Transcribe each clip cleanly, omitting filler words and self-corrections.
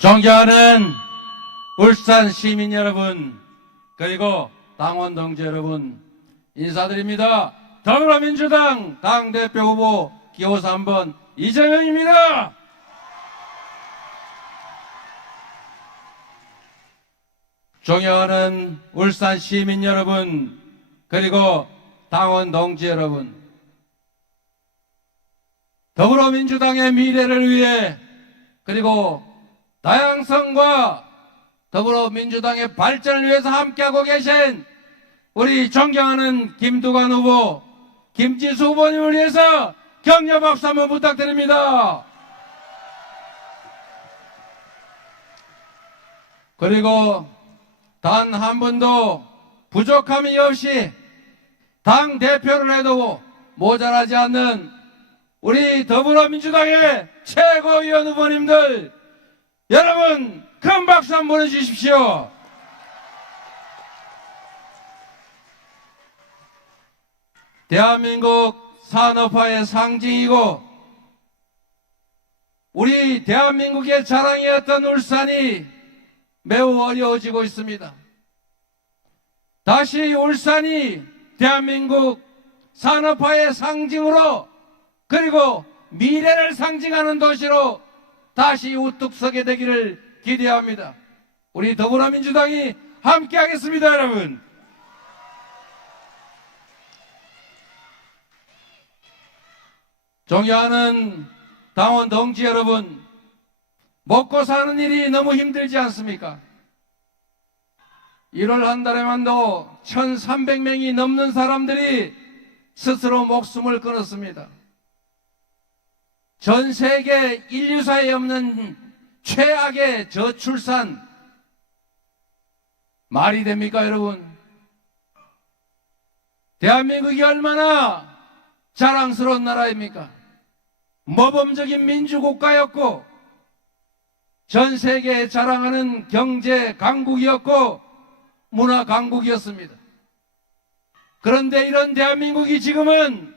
존경하는 울산 시민 여러분, 그리고 당원 동지 여러분, 인사드립니다. 더불어민주당 당대표 후보 기호사 3번 이재명입니다. 존경하는 울산 시민 여러분, 그리고 당원 동지 여러분, 더불어민주당의 미래를 위해, 그리고 다양성과 더불어민주당의 발전을 위해서 함께하고 계신 우리 존경하는 김두관 후보, 김지수 후보님을 위해서 격려 박수 한번 부탁드립니다. 그리고 단 한 번도 부족함이 없이 당 대표를 해도 모자라지 않는 우리 더불어민주당의 최고위원 후보님들, 여러분 큰 박수 한번 보내주십시오. 대한민국 산업화의 상징이고 우리 대한민국의 자랑이었던 울산이 매우 어려워지고 있습니다. 다시 울산이 대한민국 산업화의 상징으로, 그리고 미래를 상징하는 도시로 다시 우뚝 서게 되기를 기대합니다. 우리 더불어민주당이 함께하겠습니다, 여러분. 존경하는 당원 동지 여러분, 먹고 사는 일이 너무 힘들지 않습니까? 1월 한 달에만도 1,300명이 넘는 사람들이 스스로 목숨을 끊었습니다. 전 세계 인류사에 없는 최악의 저출산, 말이 됩니까, 여러분? 대한민국이 얼마나 자랑스러운 나라입니까? 모범적인 민주국가였고 전 세계에 자랑하는 경제 강국이었고 문화 강국이었습니다. 그런데 이런 대한민국이 지금은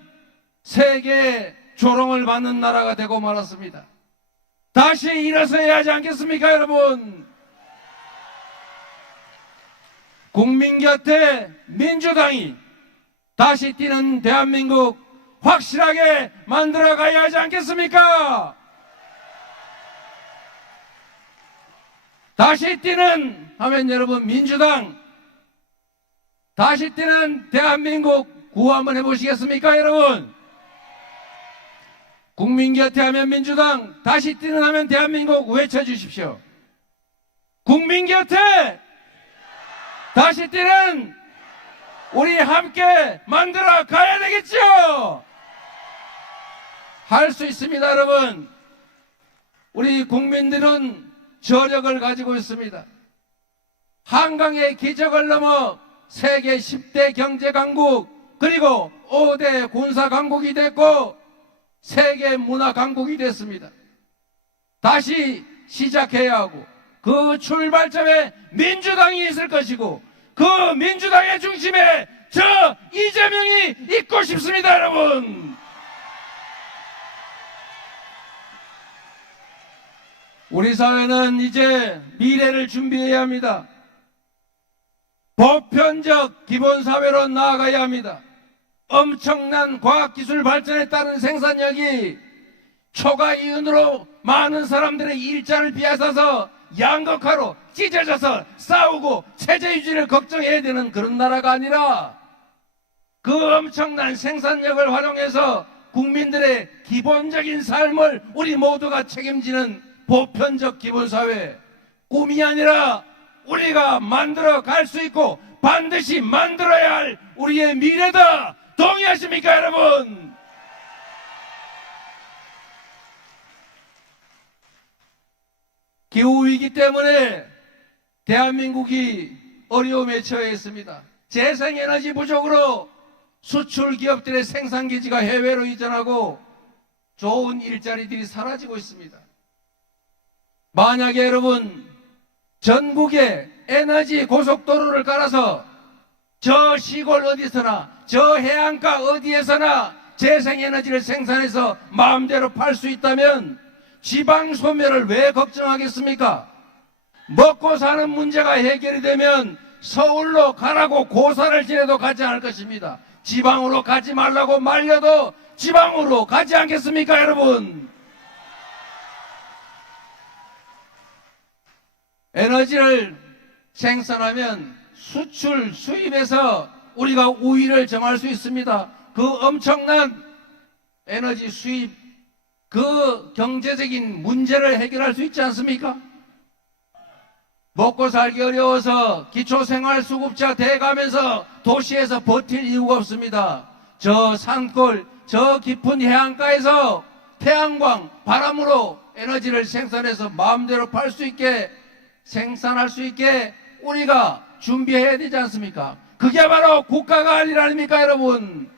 세계의 조롱을 받는 나라가 되고 말았습니다. 다시 일어서야 하지 않겠습니까, 여러분? 국민 곁에 민주당이 다시 뛰는 대한민국 확실하게 만들어 가야 하지 않겠습니까? 다시 뛰는 하면 여러분 민주당, 다시 뛰는 대한민국 구호 한번 해보시겠습니까, 여러분? 국민 곁에 하면 민주당, 다시 뛰는 하면 대한민국 외쳐주십시오. 국민 곁에 다시 뛰는 우리 함께 만들어 가야 되겠죠? 할 수 있습니다, 여러분. 우리 국민들은 저력을 가지고 있습니다. 한강의 기적을 넘어 세계 10대 경제 강국, 그리고 5대 군사 강국이 됐고 세계 문화 강국이 됐습니다. 다시 시작해야 하고 그 출발점에 민주당이 있을 것이고 그 민주당의 중심에 저 이재명이 있고 싶습니다, 여러분. 우리 사회는 이제 미래를 준비해야 합니다. 보편적 기본사회로 나아가야 합니다. 엄청난 과학기술 발전에 따른 생산력이 초과 이윤으로 많은 사람들의 일자를 빼앗아서 양극화로 찢어져서 싸우고 체제 유지를 걱정해야 되는 그런 나라가 아니라 그 엄청난 생산력을 활용해서 국민들의 기본적인 삶을 우리 모두가 책임지는 보편적 기본사회, 꿈이 아니라 우리가 만들어 갈 수 있고 반드시 만들어야 할 우리의 미래다. 동의하십니까, 여러분? 기후위기 때문에 대한민국이 어려움에 처해 있습니다. 재생에너지 부족으로 수출 기업들의 생산기지가 해외로 이전하고 좋은 일자리들이 사라지고 있습니다. 만약에 여러분 전국에 에너지 고속도로를 깔아서 저 시골 어디서나 저 해안가 어디에서나 재생에너지를 생산해서 마음대로 팔 수 있다면 지방 소멸을 왜 걱정하겠습니까? 먹고 사는 문제가 해결이 되면 서울로 가라고 고사를 지내도 가지 않을 것입니다. 지방으로 가지 말라고 말려도 지방으로 가지 않겠습니까, 여러분? 에너지를 생산하면 수출, 수입에서 우리가 우위를 점할 수 있습니다. 그 엄청난 에너지 수입, 그 경제적인 문제를 해결할 수 있지 않습니까? 먹고 살기 어려워서 기초생활수급자 돼가면서 도시에서 버틸 이유가 없습니다. 저 산골, 저 깊은 해안가에서 태양광, 바람으로 에너지를 생산해서 마음대로 팔 수 있게, 생산할 수 있게 우리가 준비해야 되지 않습니까? 그게 바로 국가가 할 일 아닙니까, 여러분?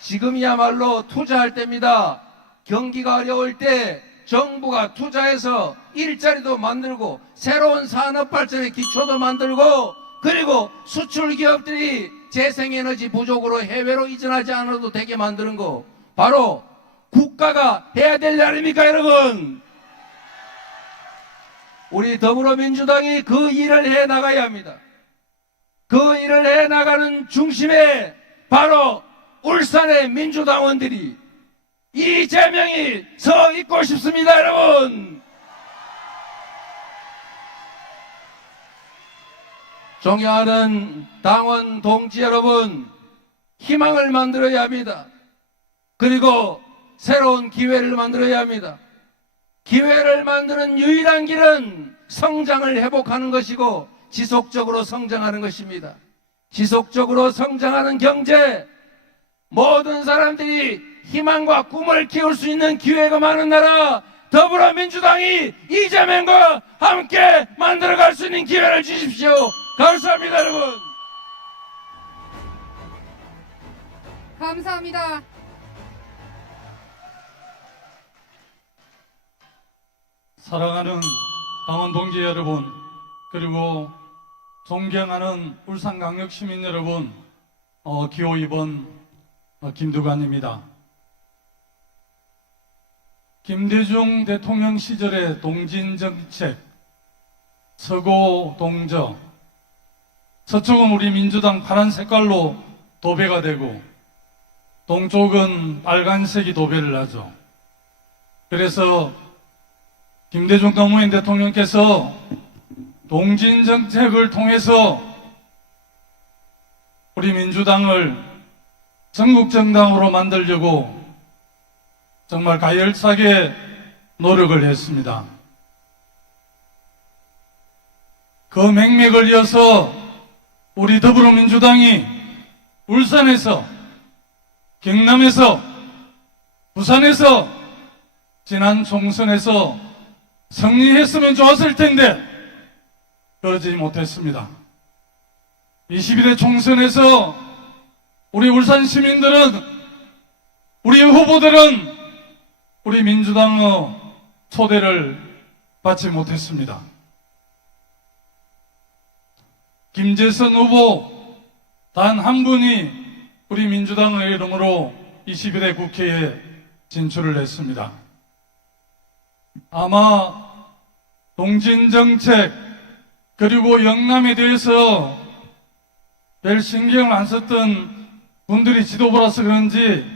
지금이야말로 투자할 때입니다. 경기가 어려울 때 정부가 투자해서 일자리도 만들고 새로운 산업 발전의 기초도 만들고, 그리고 수출 기업들이 재생에너지 부족으로 해외로 이전하지 않아도 되게 만드는 거 바로 국가가 해야 될 일 아닙니까, 여러분? 우리 더불어민주당이 그 일을 해 나가야 합니다. 그 일을 해 나가는 중심에 바로 울산의 민주당원들이, 이재명이 서 있고 싶습니다, 여러분. 존경하는 당원 동지 여러분, 희망을 만들어야 합니다. 그리고 새로운 기회를 만들어야 합니다. 기회를 만드는 유일한 길은 성장을 회복하는 것이고 지속적으로 성장하는 것입니다. 지속적으로 성장하는 경제, 모든 사람들이 희망과 꿈을 키울 수 있는 기회가 많은 나라, 더불어민주당이 이재명과 함께 만들어갈 수 있는 기회를 주십시오. 감사합니다, 여러분. 감사합니다. 사랑하는 당원 동지 여러분, 그리고 존경하는 울산광역 시민 여러분, 기호 2번 김두관입니다. 김대중 대통령 시절의 동진정책, 서고 동저, 서쪽은 우리 민주당 파란 색깔로 도배가 되고 동쪽은 빨간색이 도배를 하죠. 그래서 김대중 노무현 대통령께서 동진정책을 통해서 우리 민주당을 전국정당으로 만들려고 정말 가열차게 노력을 했습니다. 그 맥맥을 이어서 우리 더불어민주당이 울산에서, 경남에서, 부산에서 지난 총선에서 승리했으면 좋았을 텐데 그러지 못했습니다. 22대 총선에서 우리 울산 시민들은, 우리 후보들은 우리 민주당의 초대를 받지 못했습니다. 김재선 후보 단 한 분이 우리 민주당의 이름으로 22대 국회에 진출을 했습니다. 아마 동진정책 그리고 영남에 대해서 별 신경을 안 썼던 분들이 지도부라서 그런지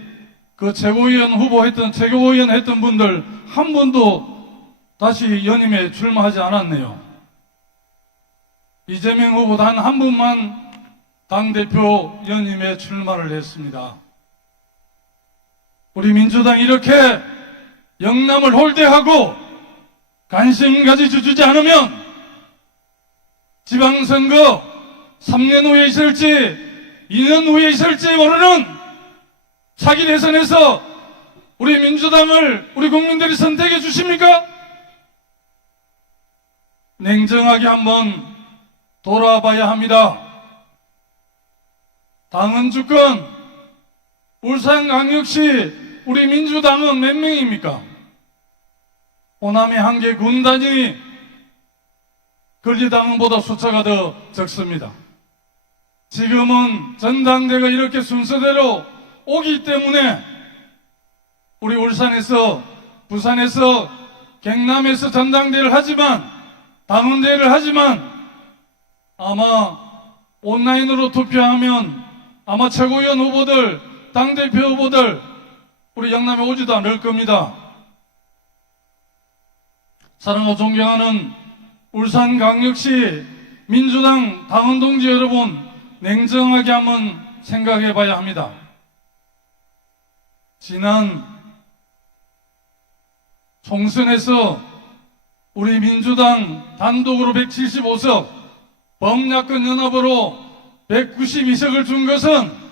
그 최고위원 후보 했던, 최고위원 했던 분들 한 분도 다시 연임에 출마하지 않았네요. 이재명 후보 단 한 분만 당대표 연임에 출마를 했습니다. 우리 민주당 이렇게 영남을 홀대하고 관심 가져주지 않으면 지방선거 3년 후에 있을지 2년 후에 있을지 모르는 차기 대선에서 우리 민주당을 우리 국민들이 선택해 주십니까? 냉정하게 한번 돌아봐야 합니다. 당헌 주권, 울산광역시 우리 민주당은 몇 명입니까? 호남의 한 개 군단이 권리당원보다 숫자가 더 적습니다. 지금은 전당대가 이렇게 순서대로 오기 때문에 우리 울산에서, 부산에서, 경남에서 전당대회를 하지만, 당원대회를 하지만, 아마 온라인으로 투표하면 아마 최고위원 후보들, 당대표 후보들, 우리 영남에 오지도 않을 겁니다. 사랑하고 존경하는 울산광역시 민주당 당원 동지 여러분, 냉정하게 한번 생각해 봐야 합니다. 지난 총선에서 우리 민주당 단독으로 175석, 범야권 연합으로 192석을 준 것은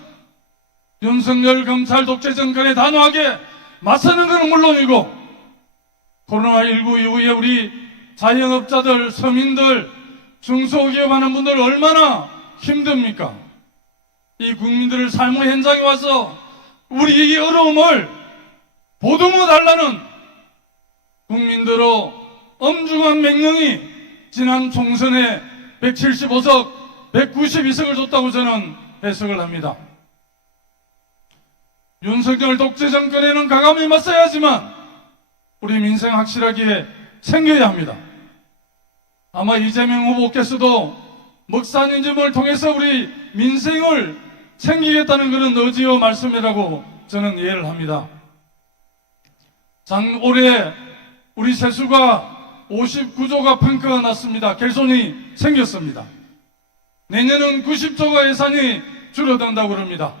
윤석열 검찰 독재 정권에 단호하게 맞서는 것은 물론이고, 코로나19 이후에 우리 자영업자들, 서민들, 중소기업하는 분들 얼마나 힘듭니까? 이 국민들을 삶의 현장에 와서 우리 이 어려움을 보듬어 달라는 국민들의 엄중한 명령이 지난 총선에 175석, 192석을 줬다고 저는 해석을 합니다. 윤석열 독재 정권에는 과감히 맞서야 하지만 우리 민생 확실하게 챙겨야 합니다. 아마 이재명 후보께서도 먹사님을 통해서 우리 민생을 챙기겠다는 그런 의지와 말씀이라고 저는 이해를 합니다. 올해 우리 세수가 59조가 펑크가 났습니다. 결손이 생겼습니다. 내년은 90조가 예산이 줄어든다고 그럽니다.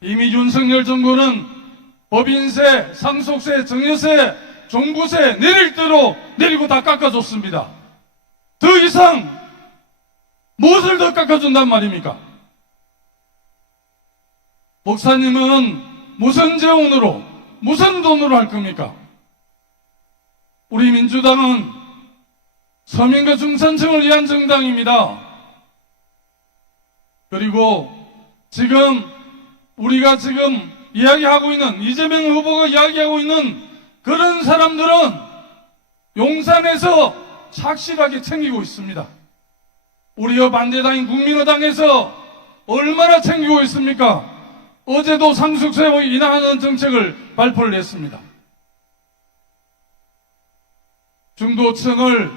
이미 윤석열 정부는 법인세, 상속세, 증여세, 종부세 내릴 대로 내리고 다 깎아줬습니다. 더 이상 무엇을 더 깎아준단 말입니까? 목사님은 무슨 재원으로, 무슨 돈으로 할 겁니까? 우리 민주당은 서민과 중산층을 위한 정당입니다. 그리고 우리가 지금 이야기하고 있는, 이재명 후보가 이야기하고 있는 그런 사람들은 용산에서 착실하게 챙기고 있습니다. 우리의 반대당인 국민의당에서 얼마나 챙기고 있습니까? 어제도 상속세 인하하는 정책을 발표를 했습니다. 중도층을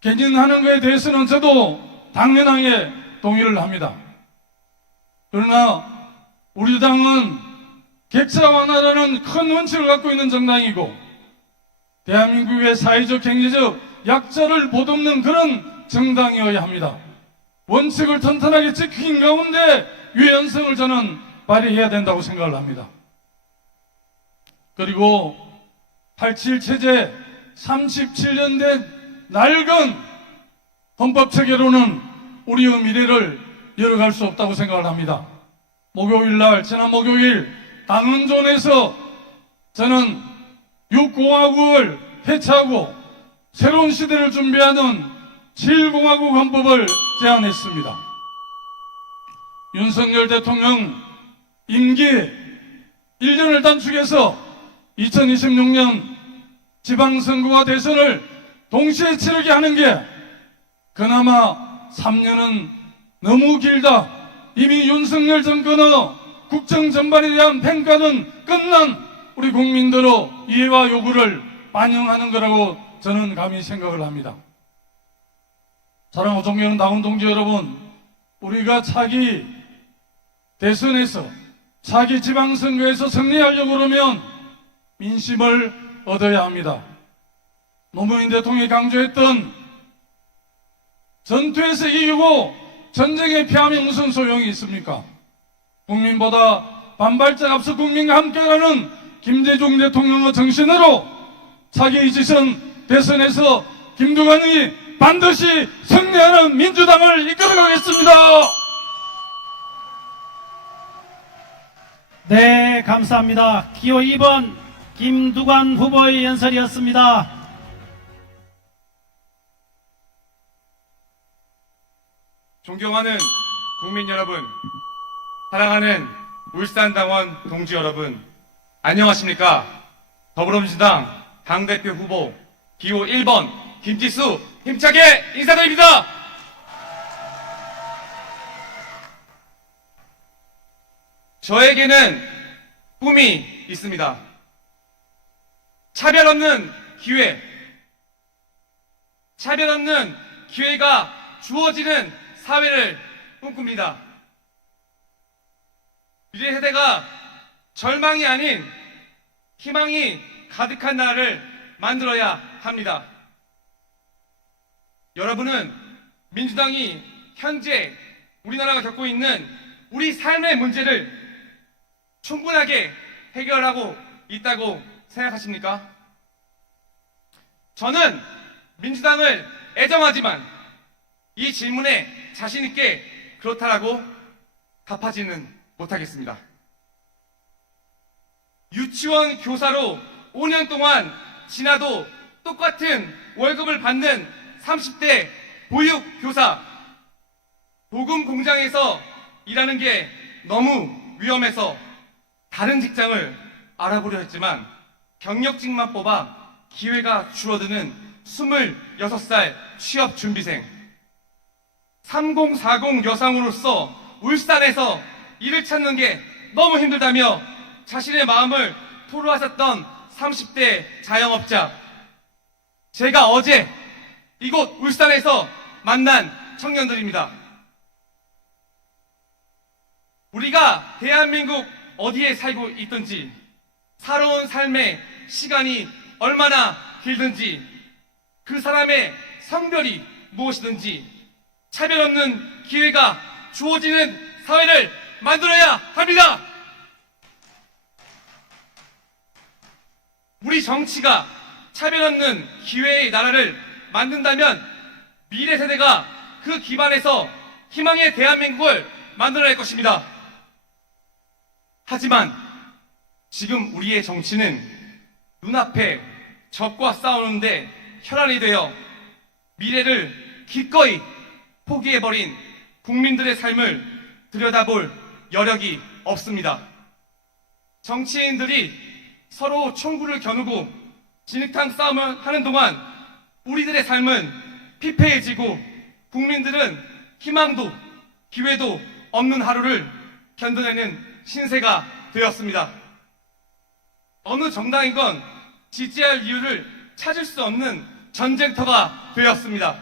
개진하는 것에 대해서는 저도 당연하게 동의를 합니다. 그러나 우리 당은 객차 완화라는 큰 원칙을 갖고 있는 정당이고, 대한민국의 사회적 경제적 약자를 보듬는 그런 정당이어야 합니다. 원칙을 튼튼하게 지킨 가운데 유연성을 저는 발휘해야 된다고 생각을 합니다. 그리고 87 체제 37년 된 낡은 헌법 체계로는 우리의 미래를 열어갈 수 없다고 생각을 합니다. 지난 목요일 당헌존에서 저는 6공화국을 해체하고 새로운 시대를 준비하는 7공화국 헌법을 제안했습니다. 윤석열 대통령 임기 1년을 단축해서 2026년 지방선거와 대선을 동시에 치르게 하는 게 그나마 3년은 너무 길다. 이미 윤석열 정권의 국정 전반에 대한 평가는 끝난 우리 국민들의 이해와 요구를 반영하는 거라고 저는 감히 생각을 합니다. 사랑하고 존경하는 당원 동지 여러분, 우리가 차기 대선에서, 차기 지방선거에서 승리하려고 그러면 민심을 얻어야 합니다. 노무현 대통령이 강조했던 전투에서 이기고 전쟁에 피하면 무슨 소용이 있습니까? 국민보다 반발짝 앞서 국민과 함께하는 김대중 대통령의 정신으로 차기 지선 대선에서 김두관이 반드시 승리하는 민주당을 이끌어가겠습니다. 네, 감사합니다. 기호 2번 김두관 후보의 연설이었습니다. 존경하는 국민 여러분, 사랑하는 울산당원 동지 여러분, 안녕하십니까? 더불어민주당 당대표 후보 기호 1번 김지수 힘차게 인사드립니다. 저에게는 꿈이 있습니다. 차별 없는 기회, 차별 없는 기회가 주어지는 사회를 꿈꿉니다. 미래 세대가 절망이 아닌 희망이 가득한 나라를 만들어야 합니다. 여러분은 민주당이 현재 우리나라가 겪고 있는 우리 삶의 문제를 충분하게 해결하고 있다고 생각하십니까? 저는 민주당을 애정하지만 이 질문에 자신있게 그렇다라고 답하지는 못하겠습니다. 유치원 교사로 5년 동안 지나도 똑같은 월급을 받는 30대 보육교사, 도금 공장에서 일하는 게 너무 위험해서 다른 직장을 알아보려 했지만 경력직만 뽑아 기회가 줄어드는 26살 취업준비생, 3040 여성으로서 울산에서 일을 찾는 게 너무 힘들다며 자신의 마음을 토로하셨던 30대 자영업자, 제가 어제 이곳 울산에서 만난 청년들입니다. 우리가 대한민국 어디에 살고 있든지 살아온 삶의 시간이 얼마나 길든지 그 사람의 성별이 무엇이든지 차별 없는 기회가 주어지는 사회를 만들어야 합니다. 우리 정치가 차별 없는 기회의 나라를 만든다면 미래 세대가 그 기반에서 희망의 대한민국을 만들어낼 것입니다. 하지만 지금 우리의 정치는 눈앞에 적과 싸우는데 혈안이 되어 미래를 기꺼이 포기해버린 국민들의 삶을 들여다볼 여력이 없습니다. 정치인들이 서로 총구를 겨누고 진흙탕 싸움을 하는 동안 우리들의 삶은 피폐해지고 국민들은 희망도 기회도 없는 하루를 견뎌내는 신세가 되었습니다. 어느 정당이건 지지할 이유를 찾을 수 없는 전쟁터가 되었습니다.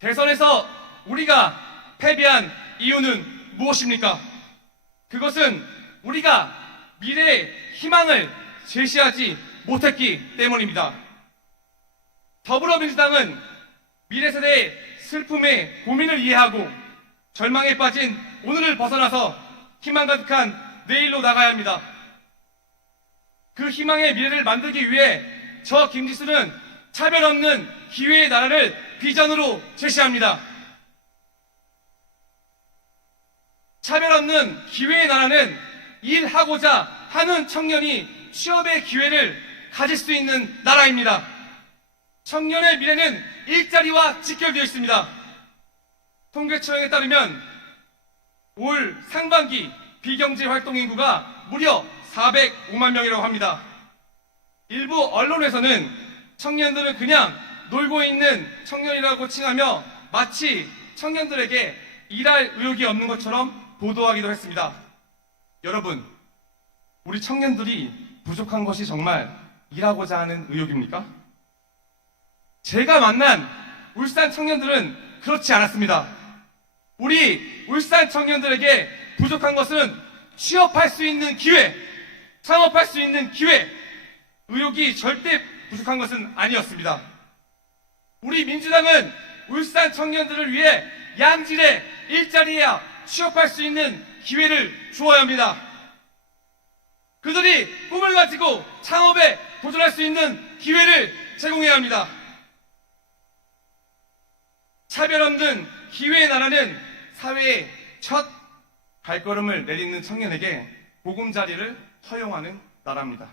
대선에서 우리가 패배한 이유는 무엇입니까? 그것은 우리가 미래의 희망을 제시하지 못했기 때문입니다. 더불어민주당은 미래 세대의 슬픔에 고민을 이해하고 절망에 빠진 오늘을 벗어나서 희망 가득한 내일로 나가야 합니다. 그 희망의 미래를 만들기 위해 저 김지수는 차별 없는 기회의 나라를 비전으로 제시합니다. 차별 없는 기회의 나라는 일하고자 하는 청년이 취업의 기회를 가질 수 있는 나라입니다. 청년의 미래는 일자리와 직결되어 있습니다. 통계청에 따르면 올 상반기 비경제 활동 인구가 무려 405만 명이라고 합니다. 일부 언론에서는 청년들은 그냥 놀고 있는 청년이라고 칭하며 마치 청년들에게 일할 의욕이 없는 것처럼 보도하기도 했습니다. 여러분, 우리 청년들이 부족한 것이 정말 일하고자 하는 의욕입니까? 제가 만난 울산 청년들은 그렇지 않았습니다. 우리 울산 청년들에게 부족한 것은 취업할 수 있는 기회, 창업할 수 있는 기회, 의욕이 절대 부족한 것은 아니었습니다. 우리 민주당은 울산 청년들을 위해 양질의 일자리야 취업할 수 있는 기회를 주어야 합니다. 그들이 꿈을 가지고 창업에 도전할 수 있는 기회를 제공해야 합니다. 차별 없는 기회의 나라는 사회의 첫 발걸음을 내딛는 청년에게 보금자리를 허용하는 나라입니다.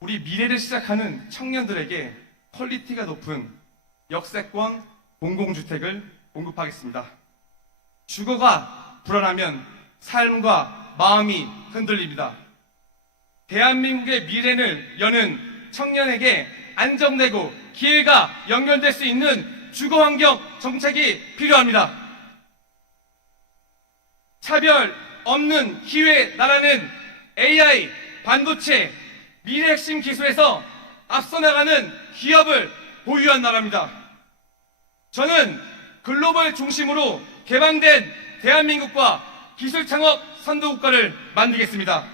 우리 미래를 시작하는 청년들에게 퀄리티가 높은 역세권 공공주택을 공급하겠습니다. 주거가 불안하면 삶과 마음이 흔들립니다. 대한민국의 미래를 여는 청년에게 안정되고 기회가 연결될 수 있는 주거환경 정책이 필요합니다. 차별 없는 기회 나라는 AI, 반도체, 미래 핵심 기술에서 앞서 나가는 기업을 보유한 나라입니다. 저는 글로벌 중심으로 개방된 대한민국과 기술 창업 선도국가를 만들겠습니다.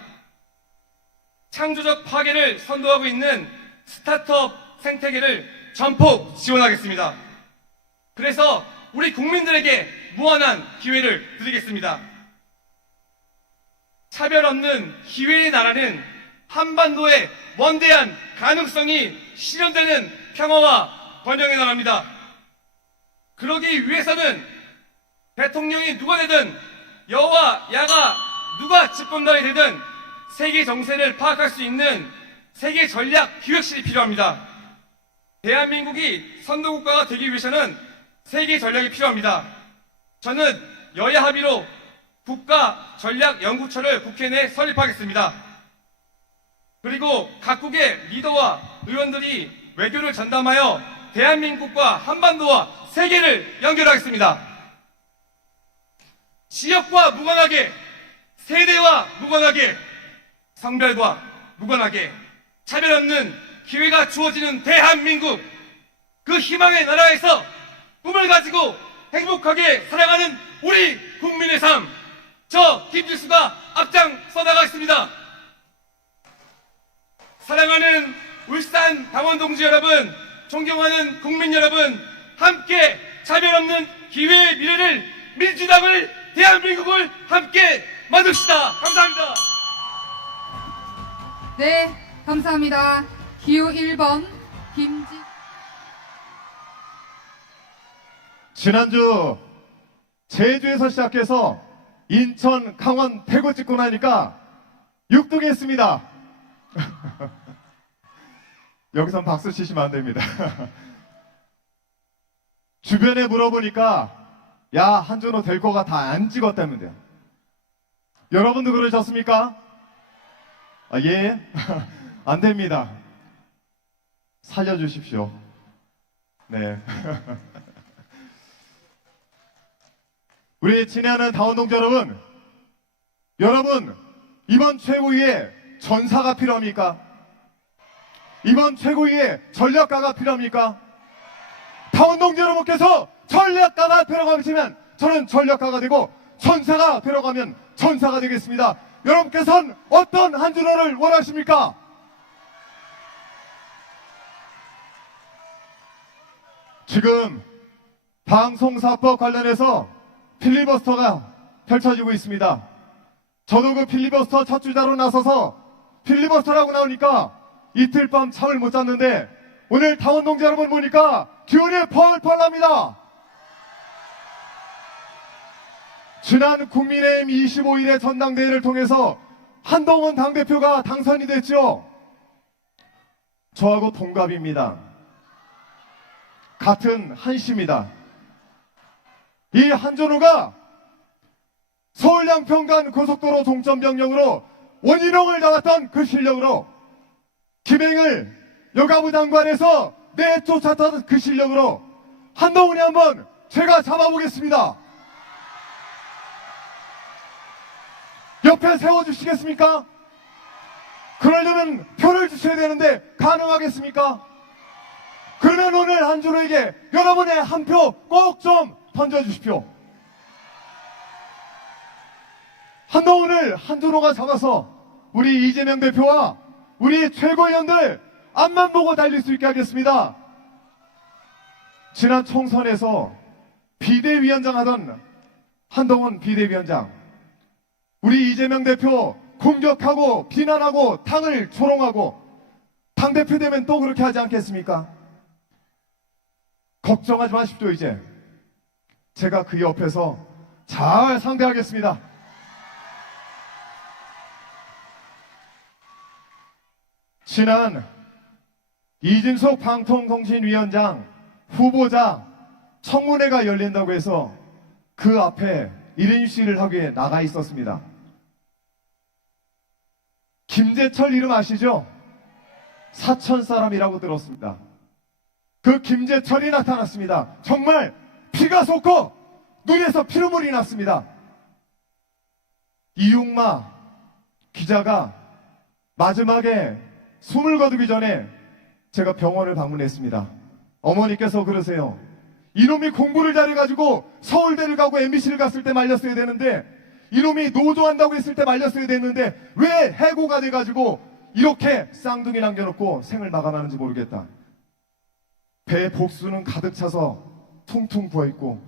창조적 파괴를 선도하고 있는 스타트업 생태계를 전폭 지원하겠습니다. 그래서 우리 국민들에게 무한한 기회를 드리겠습니다. 차별 없는 기회의 나라는 한반도의 원대한 가능성이 실현되는 평화와 번영의 나라입니다. 그러기 위해서는 대통령이 누가 되든 여와 야가 누가 집권당이 되든 세계 정세를 파악할 수 있는 세계 전략 기획실이 필요합니다. 대한민국이 선도국가가 되기 위해서는 세계 전략이 필요합니다. 저는 여야 합의로 국가전략연구처를 국회 내 설립하겠습니다. 그리고 각국의 리더와 의원들이 외교를 전담하여 대한민국과 한반도와 세계를 연결하겠습니다. 지역과 무관하게, 세대와 무관하게, 성별과 무관하게 차별 없는 기회가 주어지는 대한민국, 그 희망의 나라에서 꿈을 가지고 행복하게 살아가는 우리 국민의 삶, 저 김지수가 앞장서 나가겠습니다. 사랑하는 울산 당원 동지 여러분, 존경하는 국민 여러분, 함께 차별 없는 기회의 미래를, 민주당을, 대한민국을 함께 만듭시다. 감사합니다. 네, 감사합니다. 기호 1번 지난주 제주에서 시작해서 인천, 강원, 대구 찍고 나니까 6등 했습니다. 여기선 박수 치시면 안 됩니다. 주변에 물어보니까 야, 한준호 될 거가 다 안 찍었다는데. 여러분도 그러셨습니까? 아, 예? 안 됩니다. 살려주십시오. 네. 우리 친애하는 당원동지 여러분, 이번 최고위에 전사가 필요합니까? 이번 최고위에 전략가가 필요합니까? 당원동지 여러분께서 전략가가 되어가시면 저는 전략가가 되고, 전사가 되어가면 전사가 되겠습니다. 여러분께서는 어떤 한준호를 원하십니까? 지금 방송사법 관련해서 필리버스터가 펼쳐지고 있습니다. 저도 그 필리버스터 첫 주자로 나서서 필리버스터라고 나오니까 이틀 밤 잠을 못 잤는데, 오늘 당원동지 여러분 보니까 기운이 펄펄 납니다. 지난 국민의힘 25일의 전당대회를 통해서 한동훈 당대표가 당선이 됐죠. 저하고 동갑입니다. 같은 한시입니다. 이 한준호가 서울 양평간 고속도로 종점병력으로 원희룡을 잡았던 그 실력으로, 김행을 여가부 장관에서 내쫓았던 그 실력으로 한동훈이 한번 제가 잡아보겠습니다. 옆에 세워주시겠습니까? 그러려면 표를 주셔야 되는데 가능하겠습니까? 그러면 오늘 한준호에게 여러분의 한 표 꼭 좀 던져주십시오. 한동훈을 한준호가 잡아서 우리 이재명 대표와 우리 최고위원들 앞만 보고 달릴 수 있게 하겠습니다. 지난 총선에서 비대위원장 하던 한동훈 비대위원장, 우리 이재명 대표 공격하고 비난하고 당을 조롱하고, 당대표 되면 또 그렇게 하지 않겠습니까? 걱정하지 마십시오. 이제 제가 그 옆에서 잘 상대하겠습니다. 지난 이진석 방통통신위원장 후보자 청문회가 열린다고 해서 그 앞에 1인 시위를 하기 위해 나가 있었습니다. 김재철 이름 아시죠? 사천 사람이라고 들었습니다. 그 김재철이 나타났습니다. 정말 피가 솟고 눈에서 피눈물이 났습니다. 이용마 기자가 마지막에 숨을 거두기 전에 제가 병원을 방문했습니다. 어머니께서 그러세요. 이놈이 공부를 잘해가지고 서울대를 가고 MBC를 갔을 때 말렸어야 되는데, 이놈이 노조한다고 했을 때 말렸어야 되는데 왜 해고가 돼가지고 이렇게 쌍둥이 남겨놓고 생을 마감하는지 모르겠다. 배에 복수는 가득 차서 퉁퉁 부어있고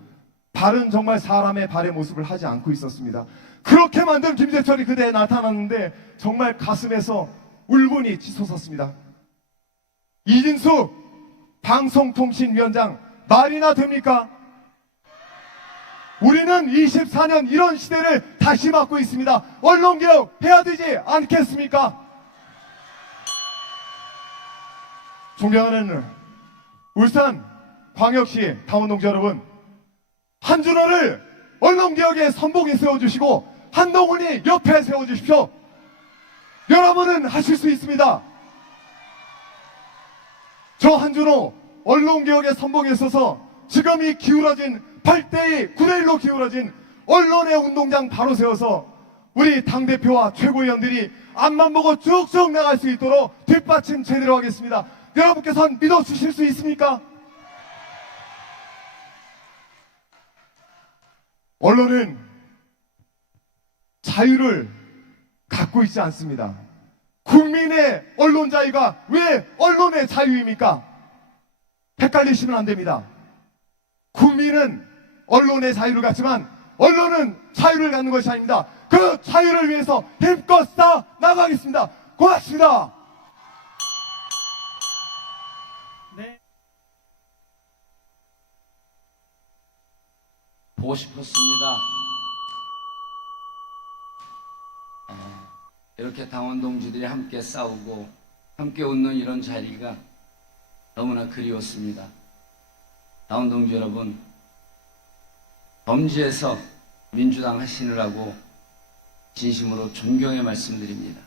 발은 정말 사람의 발의 모습을 하지 않고 있었습니다. 그렇게 만든 김재철이 그대에 나타났는데 정말 가슴에서 울분이 치솟았습니다. 이진수 방송통신위원장 말이나 됩니까? 우리는 24년 이런 시대를 다시 맞고 있습니다. 언론개혁 해야 되지 않겠습니까? 존경하는 울산 광역시 당원동지 여러분, 한준호를 언론개혁의 선봉에 세워주시고 한동훈이 옆에 세워주십시오. 여러분은 하실 수 있습니다. 저 한준호 언론개혁의 선봉에 서서 지금 이 기울어진 8대2, 9대1로 기울어진 언론의 운동장 바로 세워서 우리 당대표와 최고위원들이 앞만 보고 쭉쭉 나갈 수 있도록 뒷받침 제대로 하겠습니다. 여러분께서는 믿어주실 수 있습니까? 언론은 자유를 갖고 있지 않습니다. 국민의 언론 자유가 왜 언론의 자유입니까? 헷갈리시면 안 됩니다. 국민은 언론의 자유를 갖지만 언론은 자유를 갖는 것이 아닙니다. 그 자유를 위해서 힘껏 싸 나가겠습니다. 고맙습니다. 네. 보고 싶었습니다. 이렇게 당원 동지들이 함께 싸우고 함께 웃는 이런 자리가 너무나 그리웠습니다. 당원 동지 여러분, 범지에서 민주당 하시느라고 진심으로 존경의 말씀드립니다.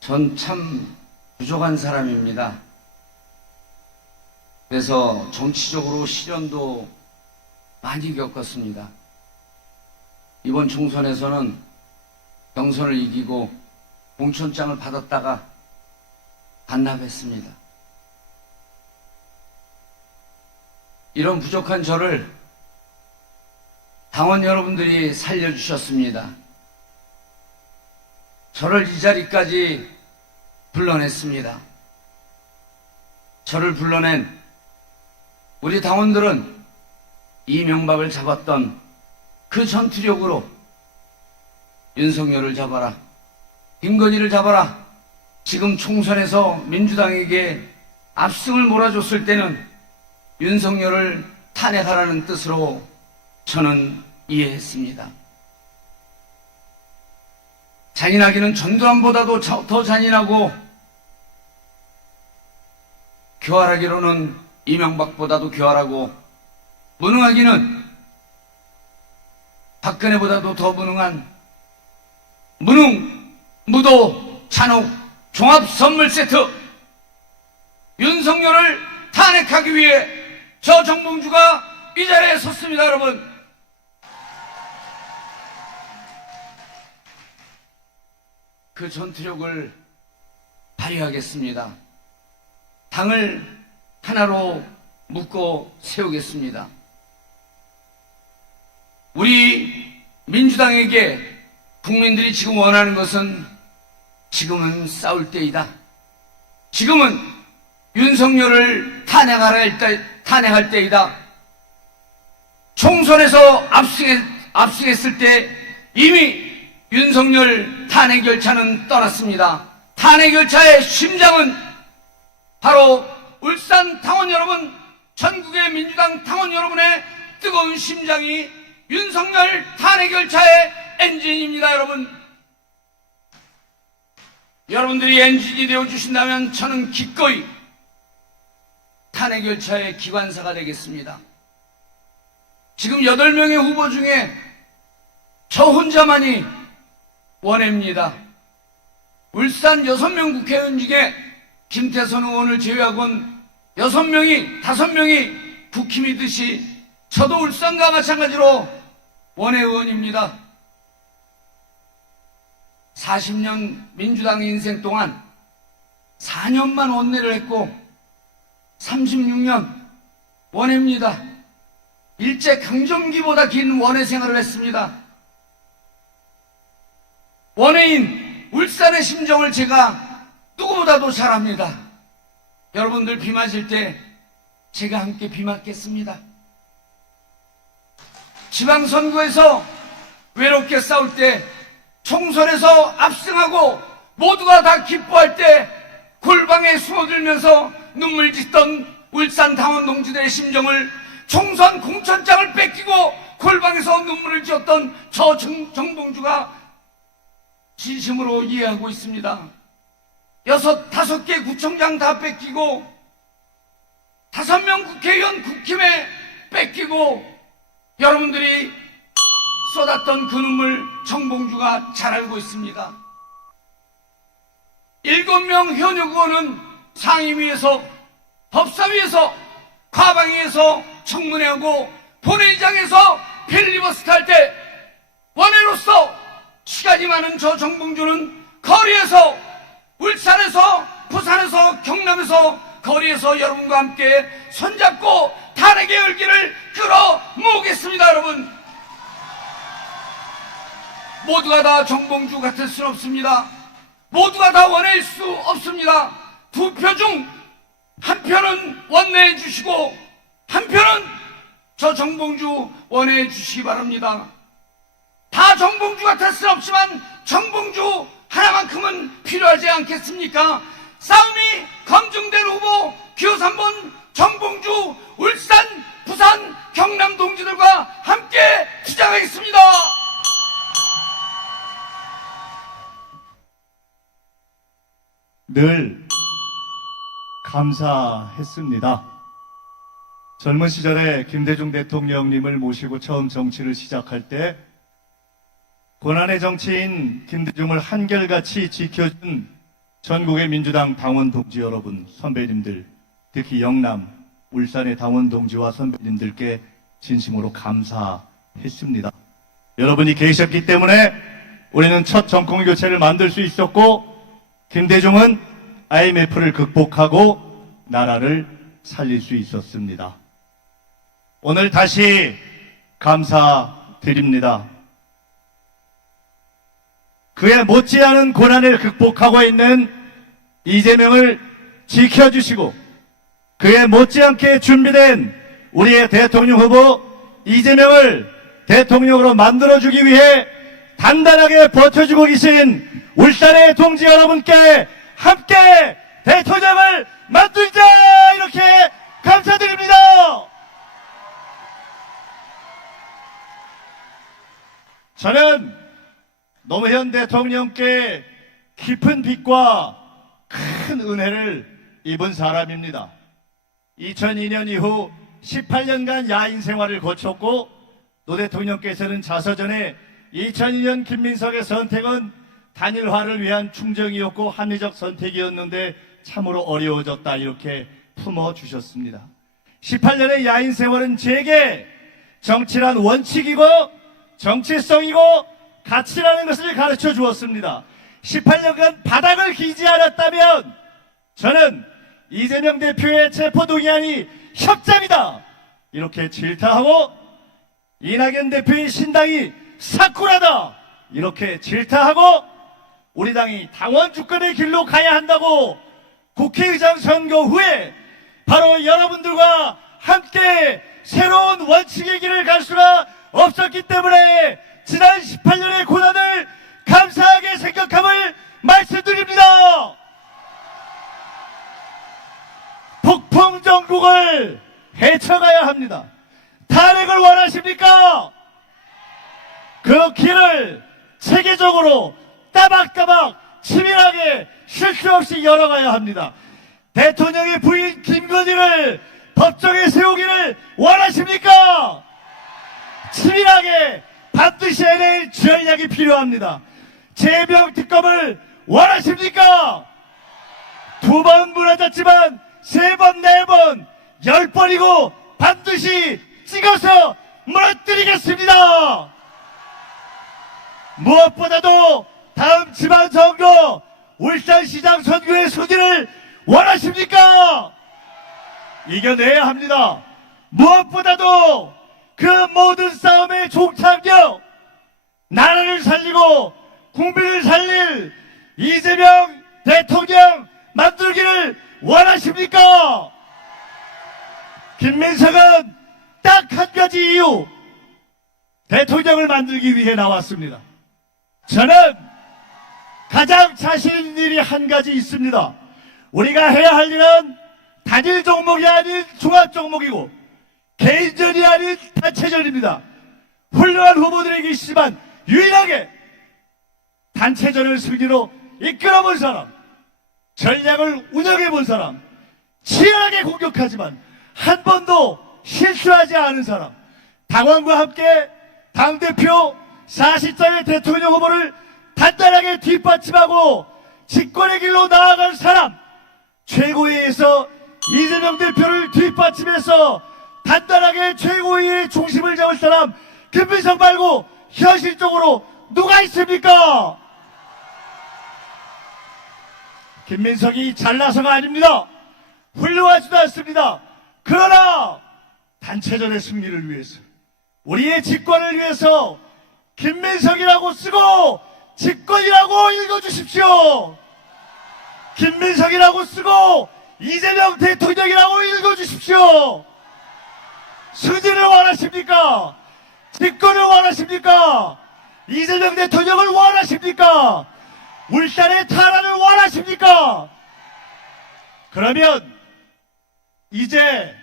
전 참 부족한 사람입니다. 그래서 정치적으로 시련도 많이 겪었습니다. 이번 총선에서는 경선을 이기고 공천장을 받았다가 반납했습니다. 이런 부족한 저를 당원 여러분들이 살려주셨습니다. 저를 이 자리까지 불러냈습니다. 저를 불러낸 우리 당원들은 이명박을 잡았던 그 전투력으로 윤석열을 잡아라, 김건희를 잡아라, 지금 총선에서 민주당에게 압승을 몰아줬을 때는 윤석열을 탄핵하라는 뜻으로 저는 이해했습니다. 잔인하기는 전두환보다도 더 잔인하고 교활하기로는 이명박보다도 교활하고 무능하기는 박근혜보다도 더 무능한 무능, 무도, 잔혹, 종합 선물 세트 윤석열을 탄핵하기 위해 저 정봉주가 이 자리에 섰습니다. 여러분, 그 전투력을 발휘하겠습니다. 당을 하나로 묶고 세우겠습니다. 우리 민주당에게 국민들이 지금 원하는 것은 지금은 싸울 때이다. 지금은 윤석열을 탄핵할 때이다. 총선에서 압승했을 때 이미 윤석열 탄핵 열차는 떠났습니다. 탄핵 열차의 심장은 바로 울산 당원 여러분, 전국의 민주당 당원 여러분의 뜨거운 심장이 윤석열 탄핵 열차의 엔진입니다. 여러분들이 엔진이 되어주신다면 저는 기꺼이 탄핵 열차의 기관사가 되겠습니다. 지금 8명의 후보 중에 저 혼자만이 원외입니다. 울산 6명 국회의원 중에 김태선 의원을 제외하고는 5명이 국힘이듯이 저도 울산과 마찬가지로 원외의원입니다. 40년 민주당 인생 동안 4년만 원내를 했고 36년 원외입니다. 일제 강점기보다 긴 원외 생활을 했습니다. 원외인 울산의 심정을 제가 누구보다도 잘 압니다. 여러분들 비 맞을 때 제가 함께 비 맞겠습니다. 지방선거에서 외롭게 싸울 때, 총선에서 압승하고 모두가 다 기뻐할 때 골방에 숨어들면서 눈물 짓던 울산 당원 동지들의 심정을 총선 공천장을 뺏기고 골방에서 눈물을 지었던 저 정봉주가 진심으로 이해하고 있습니다. 5개 구청장 다 뺏기고 5명 국회의원 국힘에 뺏기고 여러분들이 쏟았던 그 눈물 정봉주가 잘 알고 있습니다. 7명 현역 의원은 상임위에서, 법사위에서, 과방위에서 청문회하고 본회의장에서 필리버스터 할 때 원외로서 시간이 많은 저 정봉주는 거리에서, 울산에서, 부산에서, 경남에서 거리에서 여러분과 함께 손잡고 탄핵의 열기를 끌어 모으겠습니다. 여러분, 모두가 다 정봉주 같을 수는 없습니다. 모두가 다 원해일 수 없습니다. 2표 중 1표는 원내해 주시고 1표는 저 정봉주 원해해 주시기 바랍니다. 다 정봉주 같을 수는 없지만 정봉주 하나만큼은 필요하지 않겠습니까? 싸움이 검증된 후보 기호 3번 정봉주 울산, 부산, 경남 동지들과 함께 투쟁하겠습니다. 늘 감사했습니다. 젊은 시절에 김대중 대통령님을 모시고 처음 정치를 시작할 때 고난의 정치인 김대중을 한결같이 지켜준 전국의 민주당 당원 동지 여러분, 선배님들, 특히 영남, 울산의 당원 동지와 선배님들께 진심으로 감사했습니다. 여러분이 계셨기 때문에 우리는 첫 정권 교체를 만들 수 있었고, 김대중은 IMF를 극복하고 나라를 살릴 수 있었습니다. 오늘 다시 감사드립니다. 그의 못지않은 고난을 극복하고 있는 이재명을 지켜주시고, 그의 못지않게 준비된 우리의 대통령 후보 이재명을 대통령으로 만들어주기 위해 단단하게 버텨주고 계신 울산의 동지 여러분께 함께 대통령을 만들자, 이렇게 감사드립니다. 저는 노무현 대통령께 깊은 빚과 큰 은혜를 입은 사람입니다. 2002년 이후 18년간 야인 생활을 거쳤고, 노 대통령께서는 자서전에 2002년 김민석의 선택은 단일화를 위한 충정이었고 합리적 선택이었는데 참으로 어려워졌다, 이렇게 품어주셨습니다. 18년의 야인 세월은 제게 정치란 원칙이고 정체성이고 가치라는 것을 가르쳐 주었습니다. 18년간 바닥을 기지 않았다면 저는 이재명 대표의 체포동의안이 협잡이다, 이렇게 질타하고, 이낙연 대표의 신당이 사쿠라다, 이렇게 질타하고, 우리 당이 당원 주권의 길로 가야 한다고 국회의장 선거 후에 바로 여러분들과 함께 새로운 원칙의 길을 갈 수가 없었기 때문에 지난 18년의 고난을 감사하게 생각함을 말씀드립니다. 북풍정국을 헤쳐가야 합니다. 탄핵을 원하십니까? 그 길을 체계적으로 따박따박 치밀하게 실수 없이 열어가야 합니다. 대통령의 부인 김건희를 법정에 세우기를 원하십니까? 치밀하게 반드시 해낼 전략이 필요합니다. 제명특검을 원하십니까? 2번 무너졌지만 3번, 4번, 10번이고 반드시 찍어서 무너뜨리겠습니다. 무엇보다도 다음 지방선거 울산시장 선거의 승리를 이겨내야 합니다. 무엇보다도 그 모든 싸움의 종착역, 나라를 살리고 국민을 살릴 이재명 대통령 만들기를 원하십니까? 김민석은 딱 한 가지 이유, 대통령을 만들기 위해 나왔습니다. 저는 가장 자신 있는 일이 한 가지 있습니다. 우리가 해야 할 일은 단일 종목이 아닌 종합 종목이고 개인전이 아닌 단체전입니다. 훌륭한 후보들이 계시지만 유일하게 단체전을 승리로 이끌어본 사람, 전략을 운영해본 사람, 치열하게 공격하지만 한 번도 실수하지 않은 사람, 당원과 함께 당대표 40자의 대통령 후보를 단단하게 뒷받침하고 집권의 길로 나아갈 사람, 최고위에서 이재명 대표를 뒷받침해서 단단하게 최고위의 중심을 잡을 사람 김민석 말고 현실적으로 누가 있습니까? 김민석이 잘나서가 아닙니다. 훌륭하지도 않습니다. 그러나 단체전의 승리를 위해서, 우리의 집권을 위해서 김민석이라고 쓰고 집권이라고 읽어주십시오. 김민석이라고 쓰고 이재명 대통령이라고 읽어주십시오. 승리를 원하십니까? 집권을 원하십니까? 이재명 대통령을 원하십니까? 울산의 탈환을 원하십니까? 그러면 이제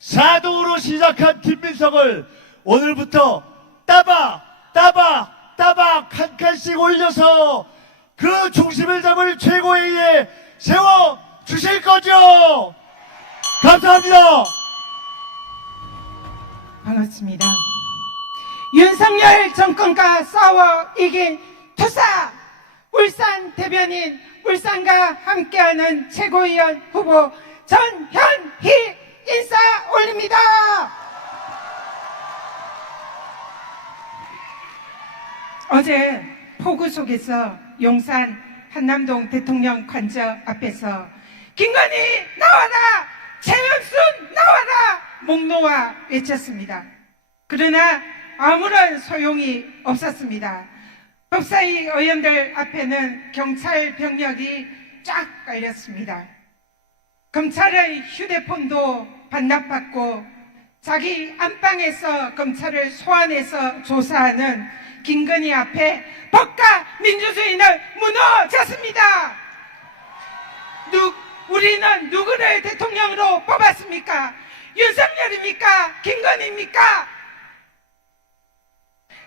4등으로 시작한 김민석을 오늘부터 따박 한 칸씩 올려서 그 중심을 잡을 최고위에 세워 주실 거죠? 감사합니다. 반갑습니다. 윤석열 정권과 싸워 이긴 투사 울산 대변인, 울산과 함께하는 최고위원 후보 전현희 인사 올립니다. 어제 폭우 속에서 용산 한남동 대통령 관저 앞에서 김건희 나와라, 최은순 나와라 목 놓아 외쳤습니다. 그러나 아무런 소용이 없었습니다. 법사위 의원들 앞에는 경찰 병력이 쫙 깔렸습니다. 검찰의 휴대폰도 반납받고 자기 안방에서 검찰을 소환해서 조사하는 김건희 앞에 법과 민주주의는 무너졌습니다. 우리는 누구를 대통령으로 뽑았습니까? 윤석열입니까? 김건희입니까?